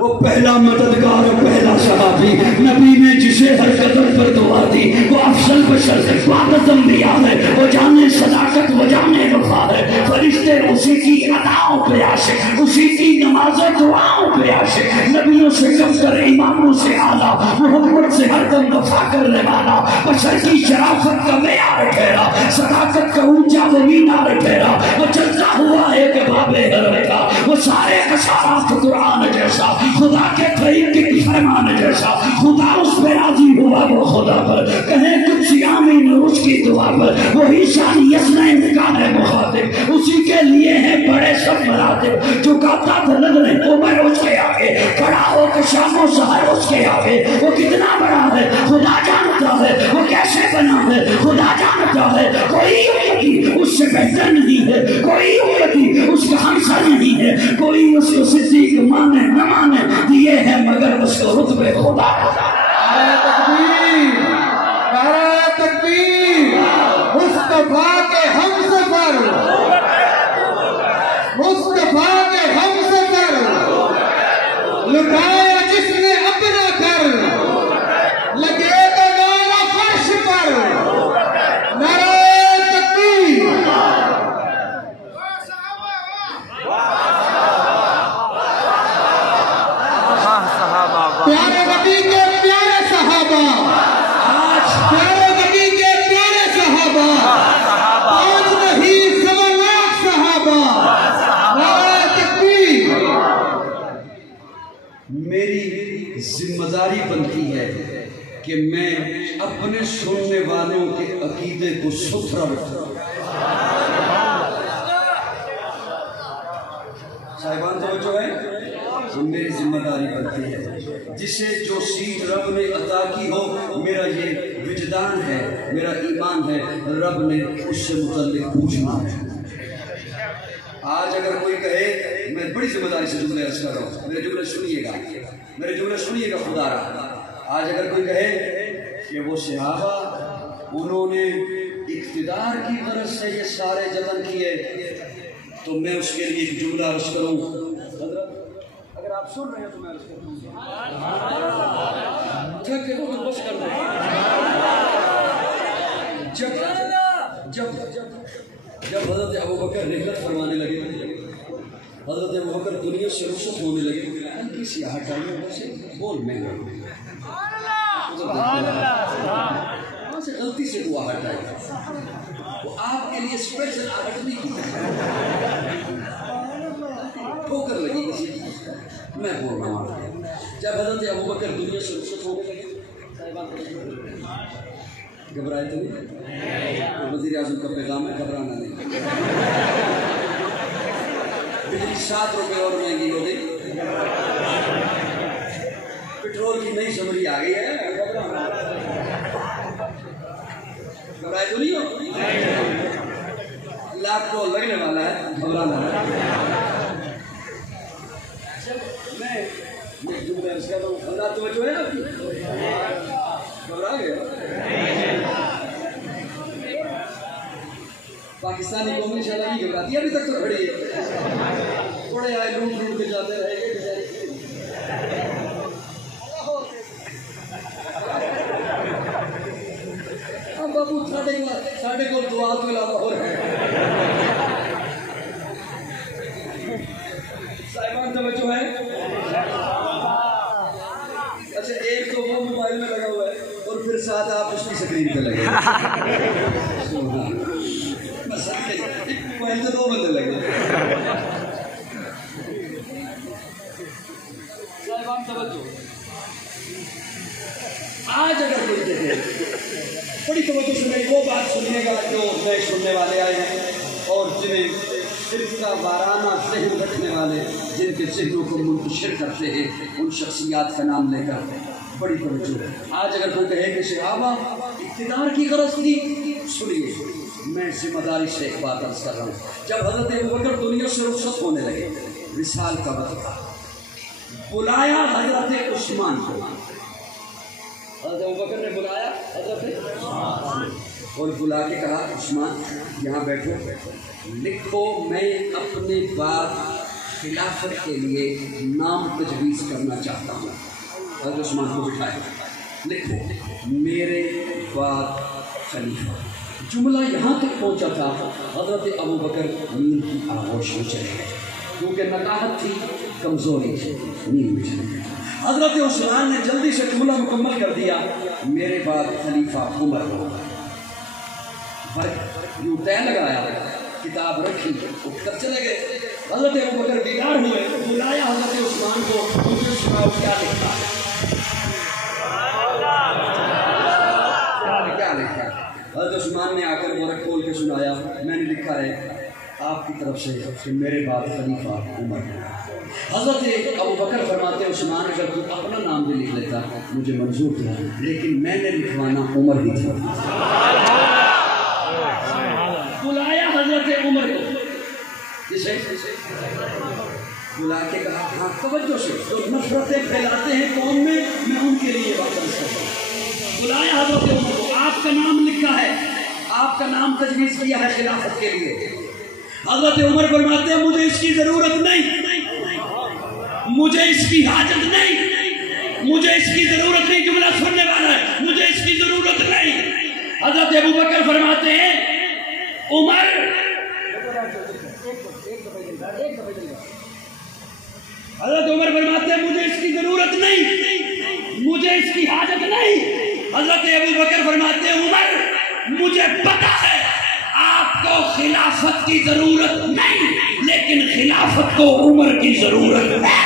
وہ پہلا مددگار، پہلا صحابی، نبی نے جسے ہر قدم پر دعا دی، وہ افضل بشر وعدت انبیاء ہے، وہ جانے صداقت، وہ جانے وفا ہے، فرشتے اسی کی اداؤں پہ عاشق، اسی کی نماز دعاؤں پہ عاشق، نبیوں سے کم کر اماموں سے اعلیٰ، محمد سے ہر دم وفا کرنے والا، بشر کی شرافت کا معیار ٹھہرا، صداقت کا اونچا وہ مینار ٹھہرا، وہ چلتا ہوا ایک باب حرم کا، وہ سارے اشارات قرآن جیسا، خدا کے طریق کے فرمان جیسا، خدا اس پہ راضی ہوا وہ خدا پر، کہیں کچھ آمین اس کی دعا پر، وہی شان یسنا انتقال ہے مخاطب، اسی کے لیے ہیں بڑے سب مراتب، جو کہتا تھا نظریں عمر اس کے آگے، کھڑا ہو کے شام و سحر اس کے آگے، وہ کتنا بڑا ہے خدا جانتا ہے، وہ کیسے بنا ہے خدا جانتا ہے، کوئی امتی اس سے بہتر نہیں ہے، کوئی امتی اس کا ہمسر نہیں ہے، کوئی اس کو صدیق مانے نہ مانے دیے ہیں، مگر اس کو رتبے خدا نعرہ تکبیر، مصطفیٰ کے ہم سفر، مصطفیٰ کے ہم سفر، لٹایا جس نے اپنا کر، لگے تو نعرہ فرش پر، نعرہ تکبیر۔ پیارے نبی کے پیارے صحابہ، پیارے نبی کے پیارے صحابہ، پانچ نہیں سوا لاکھ صحابہ، نعرہ تکبیر۔ میری ذمہ داری بنتی ہے کہ میں اپنے سننے والوں کے عقیدے کو ستھرا رکھوں۔ صاحبان توجہ ہے، میری ذمہ داری بنتی ہے، جسے جو سیٹ رب نے عطا کی ہو، میرا یہ وجدان ہے، میرا ایمان ہے، رب نے اس سے متعلق پوچھنا ہے۔ آج اگر کوئی کہے، میں بڑی ذمہ داری سے جملے عرض کر رہا ہوں، میرے جملے سنیے گا، میرے جملے سنیے گا خدا رہا، آج اگر کوئی کہے کہ وہ صحابہ انہوں نے اقتدار کی غرض سے یہ سارے جتن کیے، تو میں اس کے لیے ایک جملہ عرض کروں. حضرت اگر آپ سن رہے ہیں تو میں عرض کروں، تھک گئے ہو تو بس کر دیں. جب حضرت ابوبکر رحلت فرمانے لگے، حضرت ابوبکر دنیا سے رخصت ہونے لگے، ہلکی سی آہٹ آئی وہاں سے بول میں وہاں سے غلطی سے وہ آہٹ آئی، وہ آپ کے لیے اسپیشل آہٹ نہیں کی، ٹھوکر لگی کسی کی. میں بول رہا ہوں جب حضرت ابوبکر دنیا سے رخصت ہونے لگے، گھبرائے تو نہیں؟ وزیر اعظم کا پیغام ہے، گھبرانا نہیں. بجلی 7 روپے اور مہنگی ہو گئی، پیٹرول کی نئی سمری آ گئی ہے، گھبرائے تو نہیں ہو؟ لاکھ کو لگنے والا ہے، گھبرانا ہے. میں جملہ عرض کر رہا ہوں، اللہ توجہ ہے آپ کی؟ گھبرا گئے؟ پاکستانی قوم انشاءاللہ نہیں گھبراتی، ابھی تک تو کھڑی ہے، تھوڑے آئے لوٹ کے جاتے رہے گے بیچارے. اب بابو ساڑھے کو دعا تو علاوہ ہو رہے ہیں. صاحبان توجہ ہے؟ اچھا ایک تو وہ موبائل میں لگا ہوا ہے اور پھر ساتھ آپ اس کی سکرین پہ لگے، موبائل تو 2 بندے لگے. صاحبان توجہ، آج اگر کوئی کہتے بڑی توجہ سے میری وہ بات سنیے گا جو نئے سننے والے آئے ہیں اور جنہیں فرقہ وارانہ ذہن رکھنے والے، جن کے ذہنوں کو منتشر کرتے ہیں، ان شخصیات کا نام لے کر بڑی توجہ. آج اگر کوئی کہے کہ صحابہ اقتدار کی غرض تھی، سنیے میں ذمہ داری سے ایک بات عرض کر رہا ہوں. جب حضرت ابوبکر دنیا سے رخصت ہونے لگے، وصال کا وقت تھا، بلایا حضرت عثمان کو. حضرت ابوبکر نے بلایا حضرت عثمان اور بلا کے کہا، عثمان یہاں بیٹھو، لکھو میں اپنے بعد خلافت کے لیے نام تجویز کرنا چاہتا ہوں. حضرت عثمان کو بٹھایا، لکھو میرے بعد خلیفہ. جملہ یہاں تک پہنچا تھا، حضرت ابوبکر نیند کی آغوش میں چلے گئے، کیونکہ نقاہت تھی، کمزوری تھی، نیند میں چلے گئے. حضرت عثمان نے جلدی سے جملہ مکمل کر دیا، میرے بعد خلیفہ عمر ہوگا. یوں طے لگایا، کتاب رکھی، اٹھ کر چلے گئے. حضرت ابوبکر بیدار ہوئے، بلایا حضرت عثمان کو، مجھے سناؤ کیا لکھا ہے. کیا لکھا ہے؟ حضرت عثمان نے آ کر ورق کھول کے سنایا، میں نے لکھا ہے آپ کی طرف سے کہ میرے بعد خلیفہ عمر ہے. حضرت ابوبکر فرماتے عثمان اگر تو اپنا نام بھی لکھ لیتا مجھے منظور تھا، لیکن میں نے لکھوانا عمر ہی تھا. بلایا حضرت عمر کو، جسے بلا کے کہا، ہاں توجہ سے، جو نفرتیں پھیلاتے ہیں قوم میں، میں ان کے لیے بات کرتا ہوں. بلایا حضرت عمر کو، آپ کا نام لکھا ہے، آپ کا نام تجویز کیا ہے خلافت کے لیے. حضرت عمر فرماتے ہیں مجھے اس کی ضرورت نہیں، مجھے اس کی حاجت نہیں، مجھے اس کی ضرورت نہیں. جملہ سننے والا ہے، مجھے اس کی ضرورت نہیں. حضرت ابوبکر فرماتے ہیں عمر، حضرت عمر فرماتے ہیں مجھے اس کی ضرورت نہیں، مجھے اس کی حاجت نہیں. حضرت ابوبکر فرماتے ہیں عمر مجھے پتا ہے آپ کو خلافت کی ضرورت نہیں، لیکن خلافت کو عمر کی ضرورت ہے.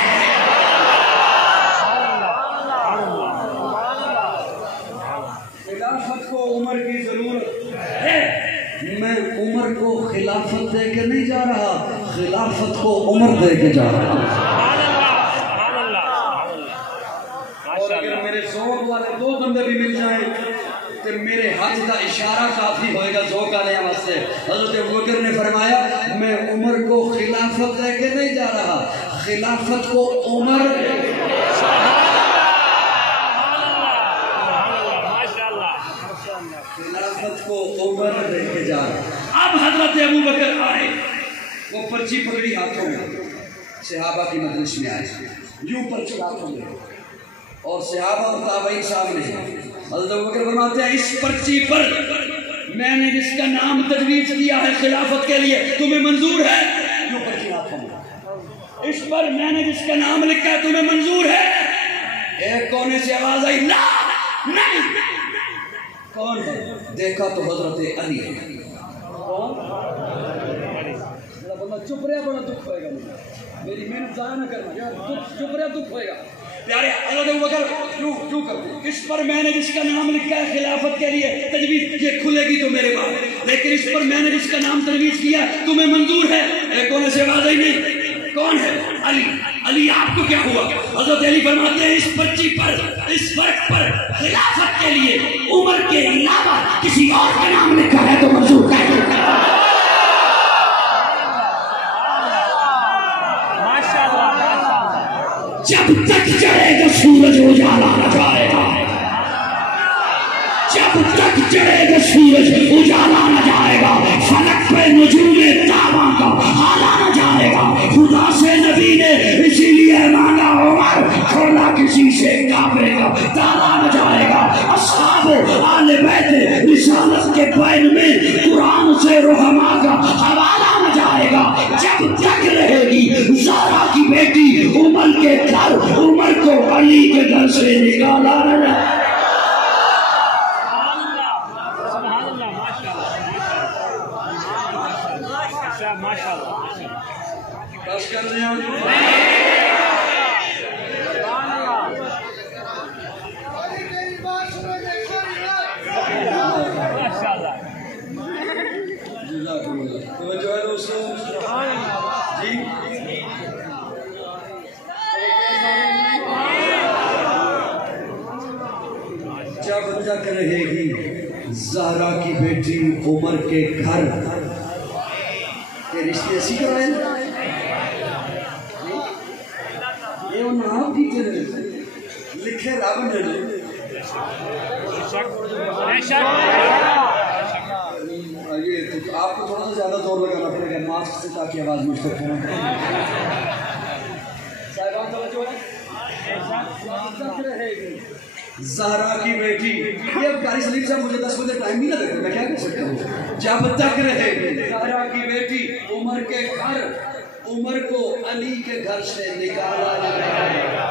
خلافت کو عمر کی ضرورت ہے. میں عمر کو خلافت دے کے نہیں جا رہا، خلافت کو عمر دے کے جا رہا ہوں. اور اگر میرے ذوق والے 2 بندے بھی مل جائیں تے میرے ہاتھ کا اشارہ کافی ہوئے گا ذوق آنے واسطے. حضرت ابوبکر نے فرمایا میں عمر کو خلافت دے کے نہیں جا رہا, خلافت کو عمر خلافت کو عمر دے کے جا رہا. اب حضرت ابوبکر آئے, وہ پرچی پکڑی ہاتھوں میں, صحابہ کی مجلس میں آئے, یوں پرچی ہاتھوں میں, اور صحابہ اور تابعین سامنے ہیں. حضرت ابوبکر فرماتے ہیں اس پرچی پر میں نے جس کا نام تجویز کیا ہے خلافت کے لیے تمہیں منظور ہے؟ یوں پرچی ہاتھوں میں. اس پر میں نے جس کا نام لکھا ہے تمہیں منظور ہے؟ ایک کونے سے آواز آئی لا نہیں. کون ہے؟ دیکھا تو حضرت علی ہے. بندہ چپ رہا, بڑا دکھ ہوئے گا, میری محنت ضائع نہ کرنا یار, چپ رہا دکھ ہوئے گا. پیارے حضرت ابوبکر کیوں کرتے ہیں؟ اس پر میں نے جس کا نام لکھا ہے خلافت کے لیے تجویز, یہ کھلے گی تو میرے بات, لیکن اس پر میں نے جس کا نام تجویز کیا تمہیں منظور ہے؟ ایک کونے سے آواز آئی نہیں. کون ہے؟ علی. علی آپ کو کیا ہوا؟ حضرت علی فرماتے ہیں اس پرچی پر, اس فرق پر خلافت کے لیے عمر کے علاوہ کسی اور کا نام لکھا ہے تو منظور ہے. جب تک چڑھے گا سورج اجالا نہ جائے گا, جب تک چڑھے گا سورج اجالا نہ جائے گا, فلک پہ نجوم تاباں کا حالا نہ جائے گا. خدا سے نبی نے اسی لیے مانگا عمر, کھولا کسی سے کعبے کا تالا نہ جائے گا. اصحاب آل بیت رسالت کے بین میں قرآن سے رحماء کا حوالہ نہ جائے گا. جب تک رہے گی زہرا کی بیٹی عمر کے گھر, عمر کو علی کے گھر سے نکالا نہ جائے گا. بس کر رہے ہیں توجہ ہے دوستو جی. جب تک رہے گی زہرا کی بیٹی عمر کے گھر, یہ رشتے ایسی کرائیں یہ نام کی لکھے رب نے. آپ کو تھوڑا سا زیادہ زور لگانا پڑے گا ماسک سے تاکہ آواز مجھ تک پہنچے. زہرا کی بیٹی, یہ قاری سلیم صاحب مجھے 10 بجے ٹائم نہیں نہ دیکھتے, میں کیا کر سکتا ہوں. جب تک رہے گی زہرا کی بیٹی عمر کے گھر, عمر کو علی کے گھر سے نکالا جائے گا.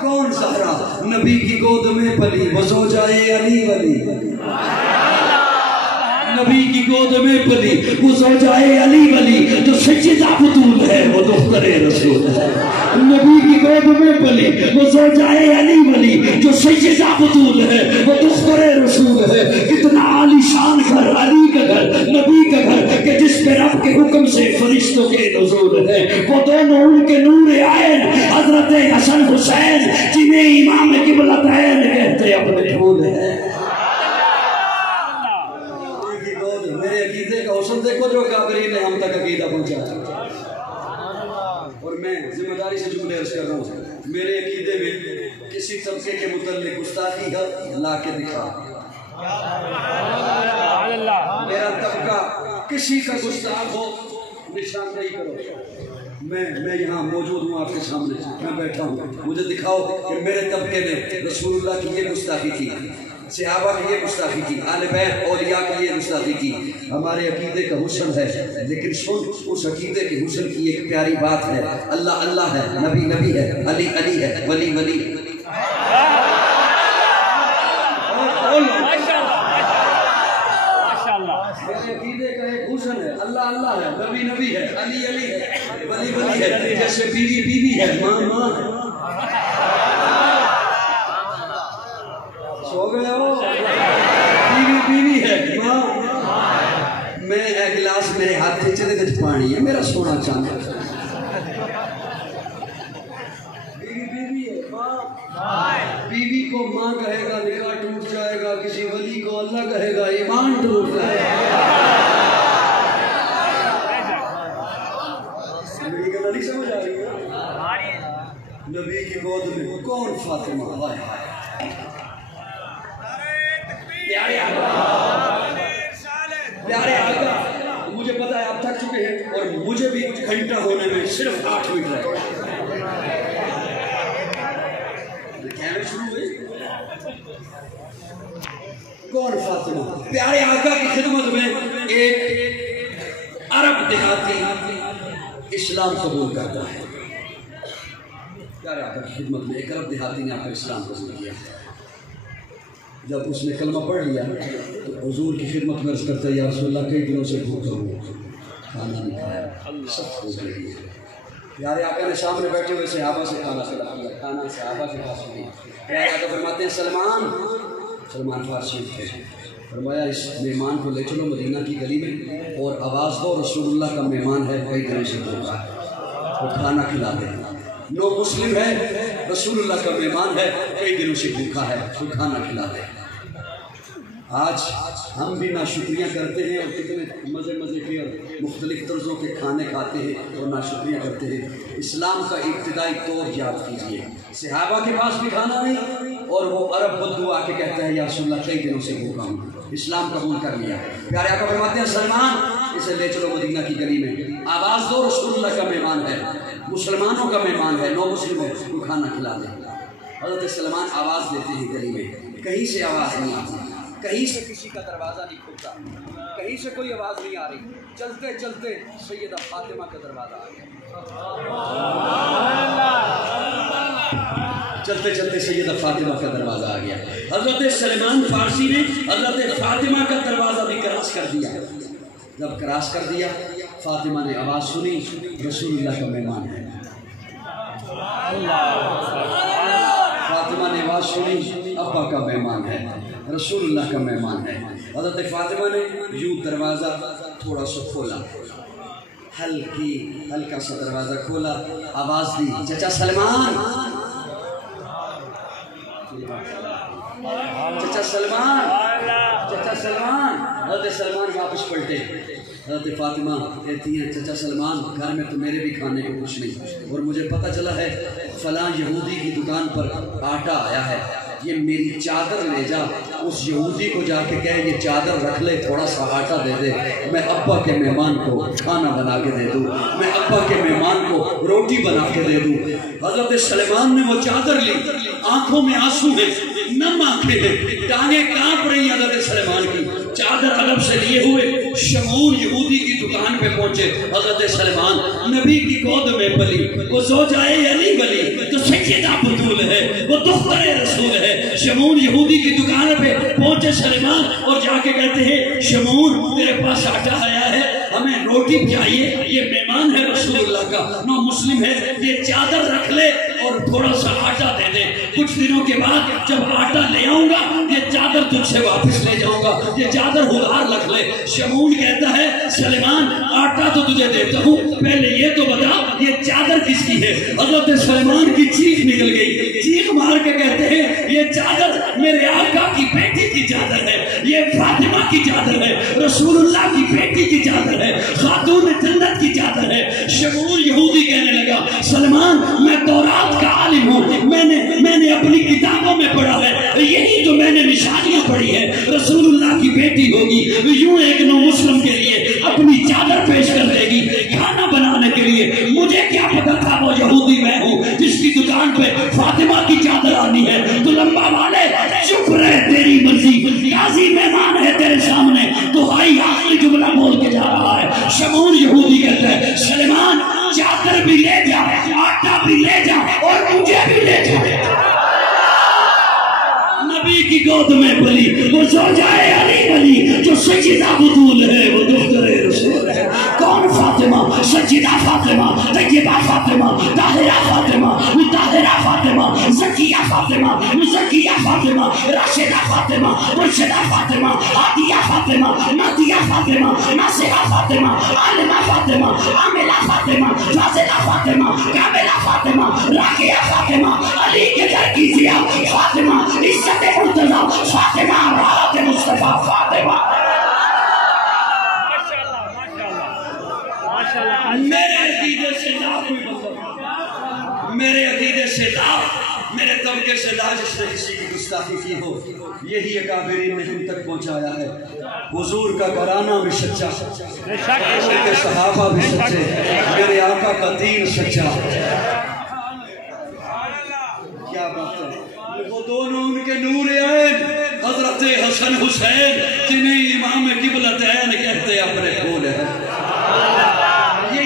کون زہرا؟ نبی کی گود میں پلی, وہ زوجائے علی ولی. نبی کی گود میں پلی, وہ زوجائے علی ولی. جو سیدہ بطول ہے وہ دختر رسول ہے. نبی کی گود میں پلی, وہ زوجائے علی ولی. جو سیدہ بطول ہے وہ دختر رسول ہے. کتنا عالی شان گھر, علی کا گھر, نبی کا گھر, کہ جس پہ رب کے حکم سے فرشتوں کے نزول ہے. وہ دونوں ان کے نور عین حضرت حسن حسین, جنہیں امام قبلتین کہتے اپنے پھول ہیں. میرے عقیدے کا حسن دیکھو جو کافرین نے ہم تک عقیدہ پہنچا. اور میں ذمہ داری سے جملے عرض کر رہا ہوں, میرے عقیدے میں کسی طبقے کے متعلق گستاخی ہے لا کے دکھا. میرا طبقہ کسی کا گستاخ ہو نشاندہی کرو. میں یہاں موجود ہوں آپ کے سامنے, میں بیٹھا ہوں, مجھے دکھاؤ کہ میرے طبقے نے رسول اللہ کی یہ گستاخی کی, صحابہ کی یہ گستاخی کی, آل بیت اولیاء کی یہ گستاخی کی. ہمارے عقیدے کا حسن ہے, لیکن سن اس عقیدے کے حسن کی ایک پیاری بات ہے. اللہ اللہ ہے, نبی نبی ہے, علی علی ہے, ولی ولی ہے. میرے عقیدے کا ایک حسن ہے, اللہ اللہ ہے, نبی نبی ہے, علی علی ہے, ولی ولی ہے. جیسے بیوی بیوی ہے, ماں ماں ہے. سو گئے ہو؟ بیوی بیوی ہے, ماں. میں ایک گلاس میرے ہاتھ سے چلے گج پانی ہے, میرا سونا چاند. بیوی بیوی ہے, بیوی کو ماں کہے گا نکاح ٹوٹ جائے گا، کسی ولی کو اللہ کہے گا ایمان ٹوٹ جائے گا۔ میری گلا نہیں سمجھ آ رہی ہے؟ نبی کی گود میں کون فاطمہ؟ ہائے ہائے پیارے آقا، پیارے آقا، مجھے پتا ہے آپ تھک چکے ہیں اور مجھے بھی گھنٹہ ہونے میں صرف 8 منٹ رہے۔ کون فاطمہ؟ پیارے آقا کی خدمت میں ایک عرب دیہاتی اسلام قبول کرتا ہے۔ پیارے آقا کی خدمت میں ایک عرب دیہاتی نے آقا اسلام قبول کیا۔ جب اس نے کلمہ پڑھ لیا تو حضور کی خدمت میں عرض کرتا ہے یا رسول اللہ کئی دنوں سے بھوکا ہوں، کھانا نہیں کھایا، سب بھوک لگی ہے۔ پیارے آقا نے سامنے بیٹھے ہوئے صحابہ سے کھانا کھلا، کھانا صحابہ سے کھا سکیں۔ پیارے آقا فرماتے ہیں سلمان فارسی تھے، فرمایا اس مہمان کو لے چلو مدینہ کی گلی میں اور آواز دو رسول اللہ کا مہمان ہے، کئی دنوں سے بھوکا ہے، وہ کھانا کھلا دے۔ نو مسلم ہے، رسول اللہ کا مہمان ہے، کئی دنوں سے بھوکا ہے، وہ کھانا کھلا دے۔ آج ہم بھی ناشکریہ کرتے ہیں اور کتنے مزے کے اور مختلف طرزوں کے کھانے کھاتے ہیں اور ناشکریہ کرتے ہیں۔ اسلام کا ابتدائی طور یاد کیجیے، صحابہ کے پاس بھی کھانا نہیں اور وہ عرب بدو آ کے کہتا ہے یا رسول اللہ کئی دنوں سے بھوکا ہوں، اسلام قبول کر لیا۔ پیارے آقا فرماتے ہیں سلمان اسے لے چلو مدینہ کی گلی میں، آواز دو رسول اللہ کا مہمان ہے، مسلمانوں کا مہمان ہے، نو مسلم ہے، وہ کھانا کھلا دے۔ حضرت سلمان آواز دیتے ہیں گلی میں، کہیں سے آواز نہیں آتی، کہیں سے کسی کا دروازہ نہیں کھلتا، کہیں سے کوئی آواز نہیں آ رہی۔ چلتے چلتے سیدہ فاطمہ کا دروازہ آ گیا، چلتے چلتے سیدہ فاطمہ کا دروازہ آ گیا۔ حضرت سلمان فارسی نے حضرت فاطمہ کا دروازہ بھی کراس کر دیا۔ جب کراس کر دیا فاطمہ نے آواز سنی رسول اللہ کا مہمان ہے۔ فاطمہ نے آواز سنی ابا کا مہمان ہے، رسول اللہ کا مہمان ہے۔ حضرت فاطمہ نے یوں دروازہ تھوڑا سا کھولا، ہلکا سا دروازہ کھولا، آواز دی چچا سلمان، چچا سلمان، چچا سلمان۔ حضرت سلمان واپس پلٹے، حضرت فاطمہ کہتی ہیں چچا سلمان گھر میں تو میرے بھی کھانے کو کچھ نہیں اور مجھے پتہ چلا ہے فلاں یہودی کی دکان پر آٹا آیا ہے، یہ میری چادر لے جا، اس یہودی کو جا کے کہے یہ چادر رکھ لے، تھوڑا سا آٹا دے دے، میں ابا کے مہمان کو کھانا بنا کے دے دوں، میں ابا کے مہمان کو روٹی بنا کے دے دوں۔ حضرت سلمان نے وہ چادر لی، آنکھوں میں آنسو ہے، نم آنکھیں ہیں، ٹانگیں کانپ رہی حضرت سلمان کی، چادر عرب سے لیے ہوئے شمور یہودی کی دکان پہ پہنچے۔ حضرت سلمان نبی کی گود میں پلی، وہ زوجائے علی ولی تو سیدہ بطول ہے، وہ دختر رسول ہے۔ شمور یہودی کی دکان پہ پہنچے سلمان اور جا کے کہتے ہیں شمور تیرے پاس آٹا آیا ہے، ہمیں روٹی چاہیے، یہ مہمان ہے رسول اللہ کا، نو مسلم ہے، یہ چادر رکھ لے اور تھوڑا سا آٹا دے دے، کچھ دنوں کے بعد جب آٹا لے آؤں گا یہ چادر تجھ سے واپس لے جاؤں گا، یہ چادر ادھار رکھ لے۔ شمون کہتا ہے سلمان آٹا تو تجھے دیتا ہوں، پہلے یہ تو بتا یہ چادر کس کی ہے؟ حضرت سلمان کی چیخ نکل گئی، چیخ مار کے کہتے ہیں یہ چادر میرے آقا کی بیٹی کی چادر ہے، یہ فاطمہ کی چادر ہے، رسول اللہ کی بیٹی کی چادر ہے، خاتون جنت کی چادر ہے۔ شمون یہودی کہنے لگا سلمان میں تورات کا عالم ہوں، میں نے اپنی کتابوں میں پڑھا ہے، یہی تو میں نے نشانیاں پڑھی ہے، رسول اللہ کی بیٹی ہوگی، یوں ایک نو مسلم کے لیے اپنی چادر پیش کر دے گی کھانا بنانے کے لیے۔ مجھے کیا پتا تھا وہ یہودی میں ہوں جس کی دکان پہ فاطمہ کی چادر آنی ہے۔ تو لمبا والے چپ رہے، تیری مرضی، قاضی مہمان ہے تیرے سامنے، تو ہائی آخری جملہ بول کے جا رہا ہے۔ شمون یہودی کہتا ہے سلمان چادر بھی لے جا، آٹا بھی لے جا اور مجھے بھی لے جا۔ نبی کی گود میں پلی، وہ زوجائے علی ولی جو سیدہ بطول ہے، وہ دختر رسول ہے۔ کون فاطمہ؟ سیدہ فاطمہ، طیبہ فاطمہ، طاہرہ فاطمہ، مطہرہ فاطمہ، زکیہ فاطمہ، مزکیہ فاطمہ، راشدہ فاطمہ، مرشدہ فاطمہ، ہادیہ فاطمہ، مہدیہ فاطمہ، ناصرہ فاطمہ، عالمہ فاطمہ، عاملہ فاطمہ، فاضلہ فاطمہ، کاملہ فاطمہ، راقیہ فاطمہ، علی کے فاطمہ عزت مرتضیٰ، فاطمہ راحت مصطفیٰ، فاطمہ میرے عقیدے سے لا کوئی بندہ، میرے عقیدے سے لا، میرے طبقے سے لا جس نے کسی کی گستاخی کی ہو، یہی اکابرین نے ہم تک پہنچایا ہے۔ حضور کا گھرانہ بھی سچا، حضور کے صحابہ بھی سچے، میرے آقا کا دین سچا۔ کیا بات ہے، وہ دونوں ان کے نور عین حضرت حسن حسین جنہیں امام قبلتین کہتے اپنے پھول ہیں۔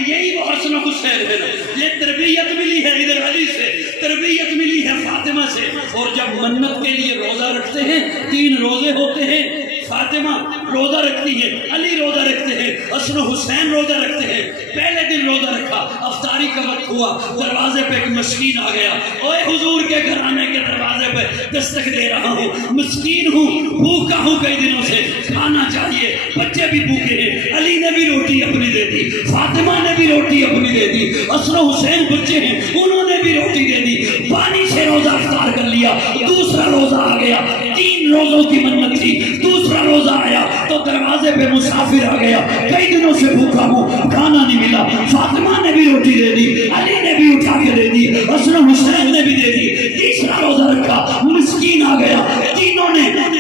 یہی وہ حسن حسین ہے نا، یہ تربیت ملی ہے ادھر علی سے، تربیت ملی ہے فاطمہ سے۔ اور جب منت کے لیے روزہ رکھتے ہیں، 3 روزے ہوتے ہیں، فاطمہ روزہ رکھتی ہے، علی روزہ رکھتے ہیں، حسن حسین روزہ رکھتے ہیں۔ پہلے دن روزہ رکھا، افطاری کا وقت ہوا، دروازے پہ ایک مسکین آ گیا، اوے حضور کے گھرانے کے دروازے پہ دستک دے رہا ہوں، مسکین ہوں، بھوکا ہوں کئی دنوں سے، کھانا چاہیے، بچے بھی بھوکے ہیں۔ علی نے بھی روٹی اپنی دے دی، فاطمہ نے بھی روٹی اپنی دے دی، حسن حسین بچے ہیں انہوں نے بھی روٹی دے دی، پانی سے روزہ افطار کر لیا۔ دوسرا روزہ آ گیا، 3 روزوں کی منت تھی، دوسرا روزہ آیا تو دروازے پہ مسافر آ گیا، کئی دنوں سے بھوکا ہوں، کھانا نہیں ملا، فاطمہ نے بھی روٹی دے دی، علی نے بھی اٹھا کے دے دی، حسن حسین نے بھی دے دی۔ تیسرا روزہ رکھا، مسکین آ گیا،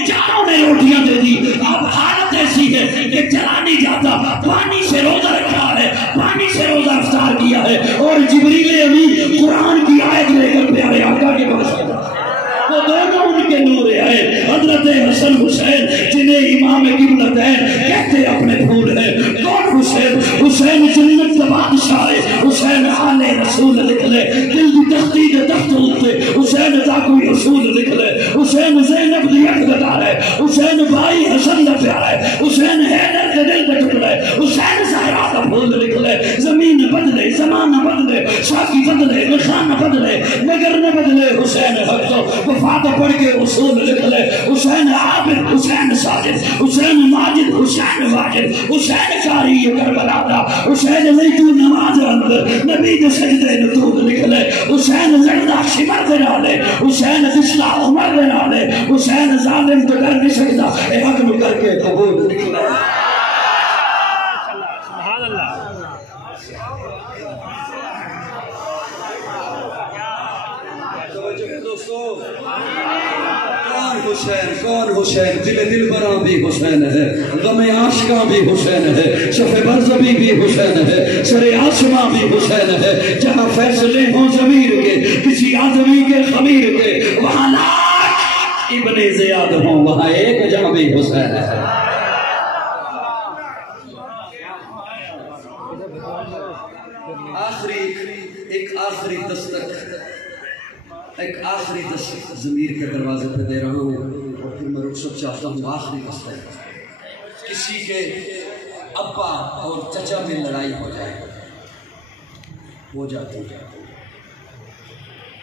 چاروں نے روٹیاں دے دی۔ اب حالت ایسی ہے کہ چلا نہیں جاتا، پانی سے روزہ رکھا ہے، پانی سے روزہ افطار کیا ہے، اور جبریل امین قرآن کی آیت لے کر پیارے آقا کے پاس گیا۔ وہ دونوں ان کے نور آئے، حضرت حسن حسین جنہیں امام قبلتین کہتے اپنے پھول ہیں۔ کون حسین؟ حسین جنت کا بادشاہ ہے، حسین آل رسول لکھ لے، دل دی تختی دے تخت ہوتے، حسین دا کوئی اصول لکھ لے، حسین زینب دی اقتدار ہے، حسین بھائی حسن دا پیار ہے، حسین حیدر کے دل دے ٹکڑا ہے، حسین زہرا دا پھول لکھ لے۔ زمین بدلے، زمانہ بدلے، شاکی بدلے، نشانہ بدلے، نگر نہ بدلے، حسین حق تو وفات پڑھ کے اصول لکھ لے۔ حسین عابد، حسین ساجد، حسین ماجد، حسین واجد، حسین قاری کربلا دا، حسین زیتو نماز اندر نبی دے سجدے نتود لکھ لے۔ حسین زردہ شمر دے نالے، حسین دشلا عمر دے نالے، حسین ظالم تو کر نہیں سکتا، اے حق نو کر کے قبول لکھ لے۔ سبحان اللہ۔ کون حسین؟ دل براں بھی حسین ہے، غم عاشقاں بھی حسین ہے، شف برزبی بھی حسین ہے، سر آسماں بھی حسین ہے۔ جہاں فیصلے ہوں ضمیر کے، کسی آدمی کے خمیر کے، وہاں لاکھ ابن زیاد ہوں، وہاں ایک جہاں بھی حسین ہے۔ آخری دستک، ایک آخری دستک ضمیر کے دروازے پہ دے رہا ہوں، اور پھر میں رخصت چاہتا ہوں۔ آخری دستک، کسی کے ابا اور چچا میں لڑائی ہو جائے، ہو جاتی ہے،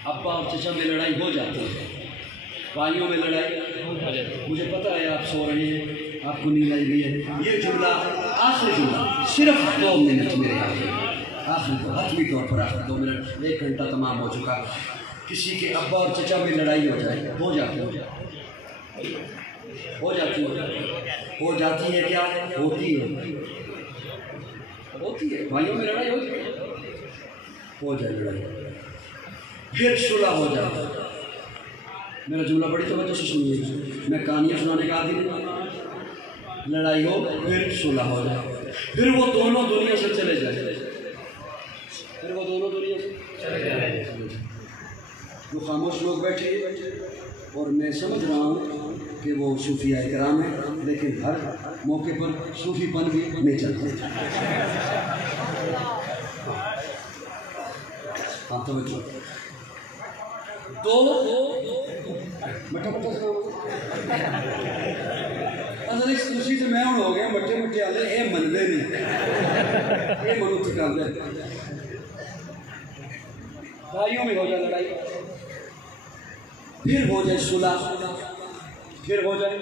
ابا اور چچا میں لڑائی ہو جاتی ہے، بھائیوں میں لڑائی ہو جاتی ہے۔ مجھے پتہ ہے آپ سو رہے ہیں، آپ کو نیند آئی ہوئی ہے، یہ جملہ آخری جملہ صرف 2 منٹ میرے آخری کو حتمی طور پر آخر 2 منٹ، 1 گھنٹہ تمام ہو چکا۔ کسی کے ابا اور چچا میں لڑائی ہو جائے، ہو جاتی ہے کیا ہوتی ہے بھائیوں میں لڑائی ہو جائے لڑائی، پھر صلح ہو جائے۔ میرا جملہ بڑی توجہ سے سنیے، میں کہانیاں سنانے کا عادی نہیں۔ لڑائی ہو، پھر صلح ہو جائے، پھر وہ دونوں دنیا سے چلے جائے، جو خاموش لوگ بیٹھے اور میں سمجھ رہا ہوں کہ وہ صوفیاء کرام ہیں، لیکن ہر موقع پر صوفی پن بھی نہیں چلتا۔ ہاں توجہ، تو اصل اس خوشی سے میں ہو گیا مٹے مٹے آلے اے من دے نہیں، اے منو تھکا دے۔ بھائیوں میں ہو جائے لڑائی، پھر ہو جائے صلح، پھر ہو جائے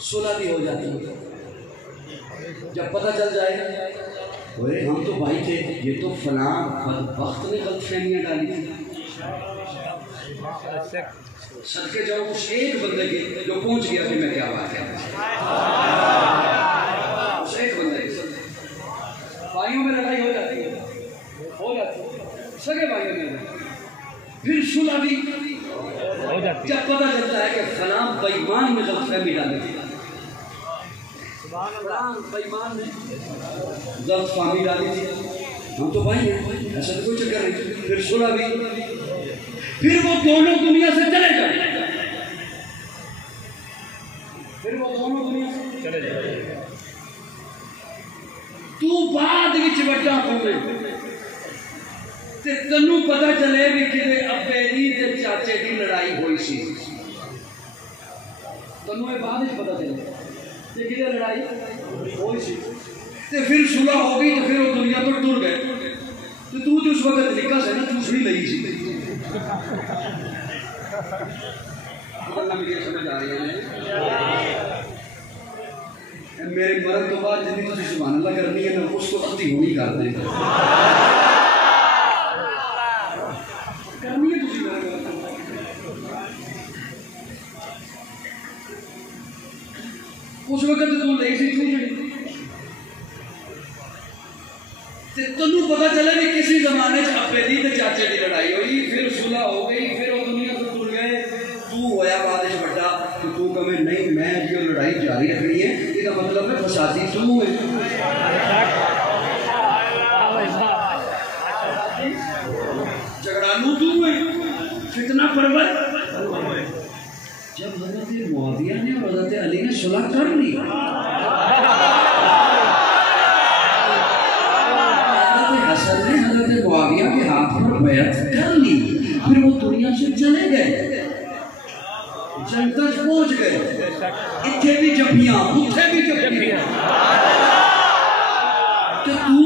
صلح بھی ہو جاتی ہے۔ جب پتہ چل جائے ہم تو بھائی تھے، یہ تو فلاں بدبخت نے غلط فہمیاں ڈالی تھی، صدقے جاؤ اس ایک بندے کی جو پہنچ گیا کہ میں کیا بات ہے، اس ایک بندے کی بھائیوں میں لڑائی ہو جاتی ہے، سگے بھائیوں میں پھر صلح بھی جب پتہ چلتا ہے کہ فلاں بےمان میں غلط فہمی ڈالی تھی، بےمان نے غلط فہمی ڈالی تھی، ہم تو بھائی ہیں ایسا تو کوئی چکر نہیں، پھر صلح بھی، پھر وہ دونوں دنیا سے چلے جائیں، پھر وہ دونوں دنیا سے چلے جائیں، تو بعد وچ وڈا ہوے تے تینوں پتہ چلے بھی کہ ابے دی تے چاچے دی لڑائی ہوئی سی، تینوں یہ بعد وچ پتہ چلے کہ کدے لڑائی ہوئی سی، تے پھر صلح ہو گئی، تے پھر وہ دنیا تو ٹر گئے، تے تو جو اس وقت نکا سے نا دوسری لئی سی، مجھے سمجھ آ رہی ہے میرے مرد تو بعد جنہیں تھی سبحان اللہ کرنی ہے نا اس کو اتی ہونی کر دیں کرنی ہے تھی اس وقت تو لئی سی تینوں پتہ چلے کہ کسی زمانے سے ابے دی تے چاچے دی لڑائی ہوئی، پھر صلح ہو گئی، پھر وہ دنیا سے ٹر گئے، تو ہویا بادش بڑا کہ تو کہے نہیں میں جو لڑائی جاری رکھنی ہے، یہ مطلب ہے فسادی تو ہے، جھگڑالو تو ہے، فتنہ پرور۔ جب حضرت معاویہ نے اور حضرت علی نے صلح کر لی، حسن نے حضرت معاویہ کے ہاتھ پر بیعت کر لی، پھر وہ دنیا سے چلے گئے، جنگ تک پہنچ گئے، اتھے بھی جبیاں اتھے بھی جبیاں، کہ تو